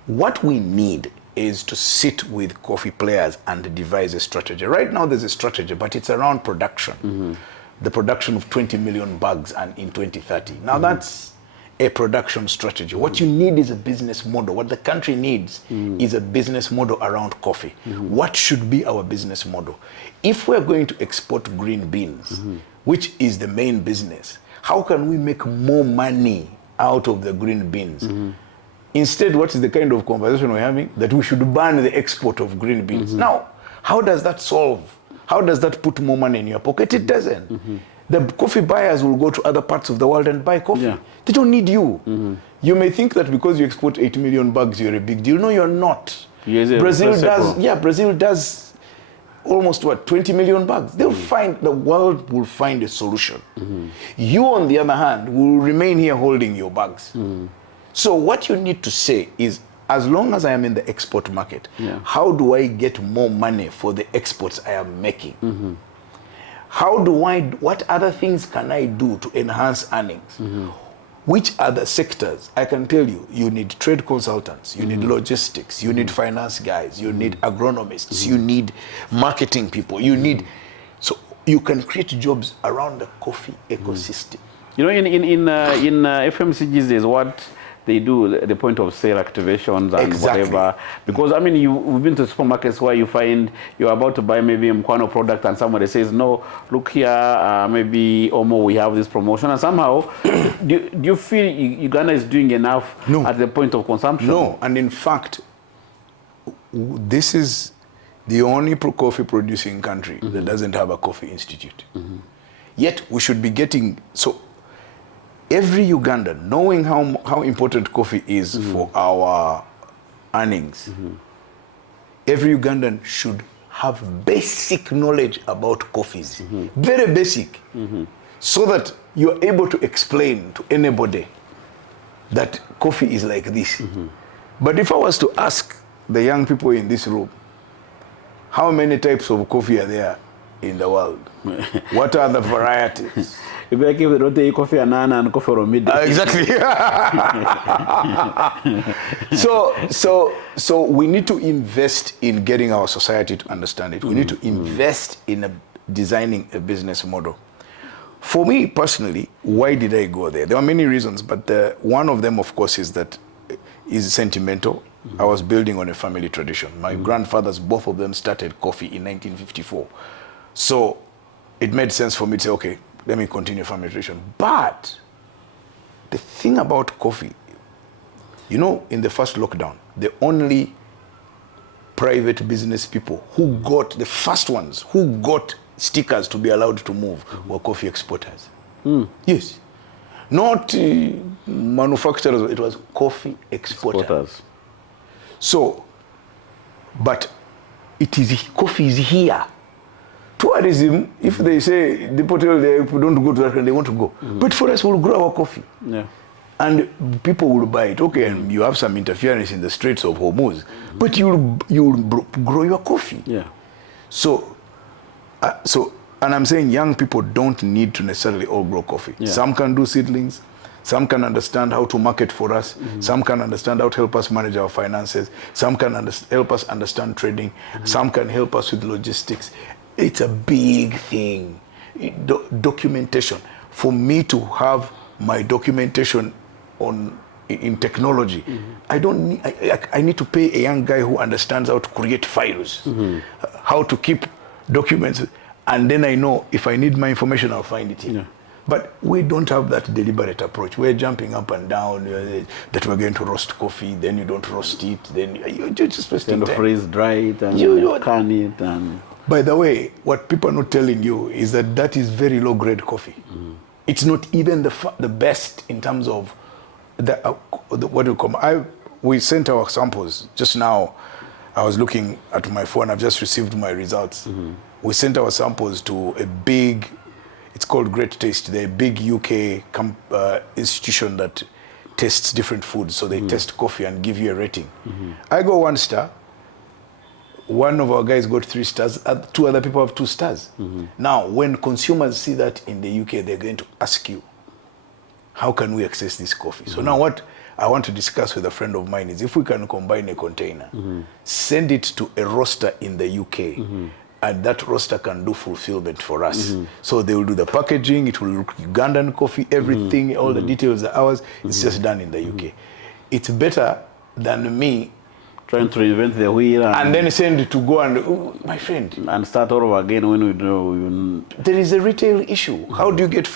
What we need is to sit with coffee players and devise a strategy. Right now there's a strategy, but it's around production. The production of 20 million bags and in 2030. Now that's a production strategy. What you need is a business model. What the country needs is a business model around coffee. What should be our business model? If we're going to export green beans, which is the main business, how can we make more money out of the green beans? Instead, what is the kind of conversation we're having? That we should ban the export of green beans. Now, how does that solve? How does that put more money in your pocket? It doesn't. The coffee buyers will go to other parts of the world and buy coffee. They don't need you. You may think that because you export 8 million bags, you're a big deal. No, you're not. Brazil does almost 20 million bags. The world will find a solution. You, on the other hand, will remain here holding your bags. So what you need to say is, as long as I am in the export market, how do I get more money for the exports I am making? What other things can I do to enhance earnings? Which other sectors? I can tell you, you need trade consultants, you need logistics, you need finance guys, you need agronomists, you need marketing people, you need, so you can create jobs around the coffee ecosystem. You know, in FMCGs, there's what they do, the point of sale activations and whatever. Because, I mean, you've been to supermarkets where you find you're about to buy maybe a Mkwano product and somebody says, no, look here, maybe Omo, we have this promotion. And somehow, do you feel Uganda is doing enough at the point of consumption? No, and in fact, this is the only coffee producing country that doesn't have a coffee institute. Yet, we should be getting, so every Ugandan, knowing how important coffee is for our earnings, every Ugandan should have basic knowledge about coffees, very basic, so that you're able to explain to anybody that coffee is like this. But if I was to ask the young people in this room, how many types of coffee are there in the world? What are the varieties? If I give the coffee anana and coffee romida. Exactly. So we need to invest in getting our society to understand it. We need to invest in designing a business model. For me personally, why did I go there? There are many reasons, but one of them, of course, is sentimental. I was building on a family tradition. My grandfathers, both of them, started coffee in 1954. So it made sense for me to say, okay, let me continue family tradition. But the thing about coffee, you know, in the first lockdown, the only private business people who got, the first ones who got stickers to be allowed to move were coffee exporters. Yes. Not manufacturers, it was coffee exporters. So, but coffee is here. Tourism, if they say the hotel, if we don't go to that, they want to go. But for us, we'll grow our coffee. And people will buy it. Okay, and you have some interference in the Straits of Hormuz, but you'll grow your coffee. So, and I'm saying young people don't need to necessarily all grow coffee. Some can do seedlings. Some can understand how to market for us. Some can understand how to help us manage our finances. Some can help us understand trading. Some can help us with logistics. It's a big thing. Documentation. For me to have my documentation in technology, I don't need, I need to pay a young guy who understands how to create files, how to keep documents, and then I know if I need my information, I'll find it here. But we don't have that deliberate approach. We're jumping up and down that we're going to roast coffee, then you don't roast it, then you just wasting time. Freeze, dry it, and you can it. And by the way, what people are not telling you is that is very low-grade coffee. It's not even the best in terms of what do you call? We sent our samples just now. I was looking at my phone. I've just received my results. We sent our samples to a big. It's called Great Taste. They're a big UK institution that tests different foods. So they test coffee and give you a rating. I go 1 star. One of our guys got 3 stars. 2 other people have 2 stars. Now, when consumers see that in the UK, they're going to ask you, how can we access this coffee? So now what I want to discuss with a friend of mine is if we can combine a container, send it to a roaster in the UK, and that roaster can do fulfillment for us. So they will do the packaging, it will look Ugandan coffee, everything, all the details are ours. It's just done in the UK. It's better than me trying to reinvent the wheel and then send it to go and, my friend. And start all over again when we do. There is a retail issue. How do you get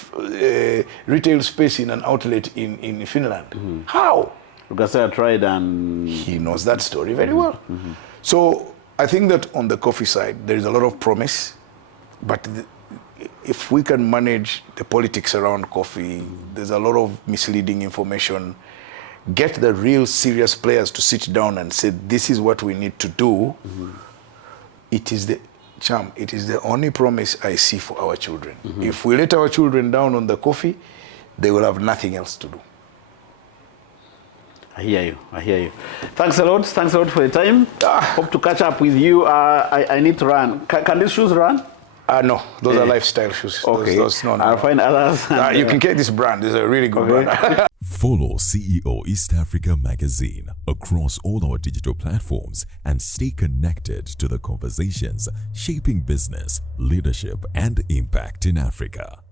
retail space in an outlet in Finland? How? Rugasa tried and... He knows that story very well. So I think that on the coffee side, there is a lot of promise, but if we can manage the politics around coffee, there's a lot of misleading information. Get the real serious players to sit down and say, this is what we need to do. It is the only promise I see for our children. If we let our children down on the coffee, they will have nothing else to do. I hear you. Thanks a lot for your time. Hope to catch up with you. I need to run. Can these shoes run? No, those are lifestyle shoes. Okay. No. I'll find others. You can get this brand. It's a really good brand. Follow CEO East Africa Magazine across all our digital platforms and stay connected to the conversations shaping business, leadership, and impact in Africa.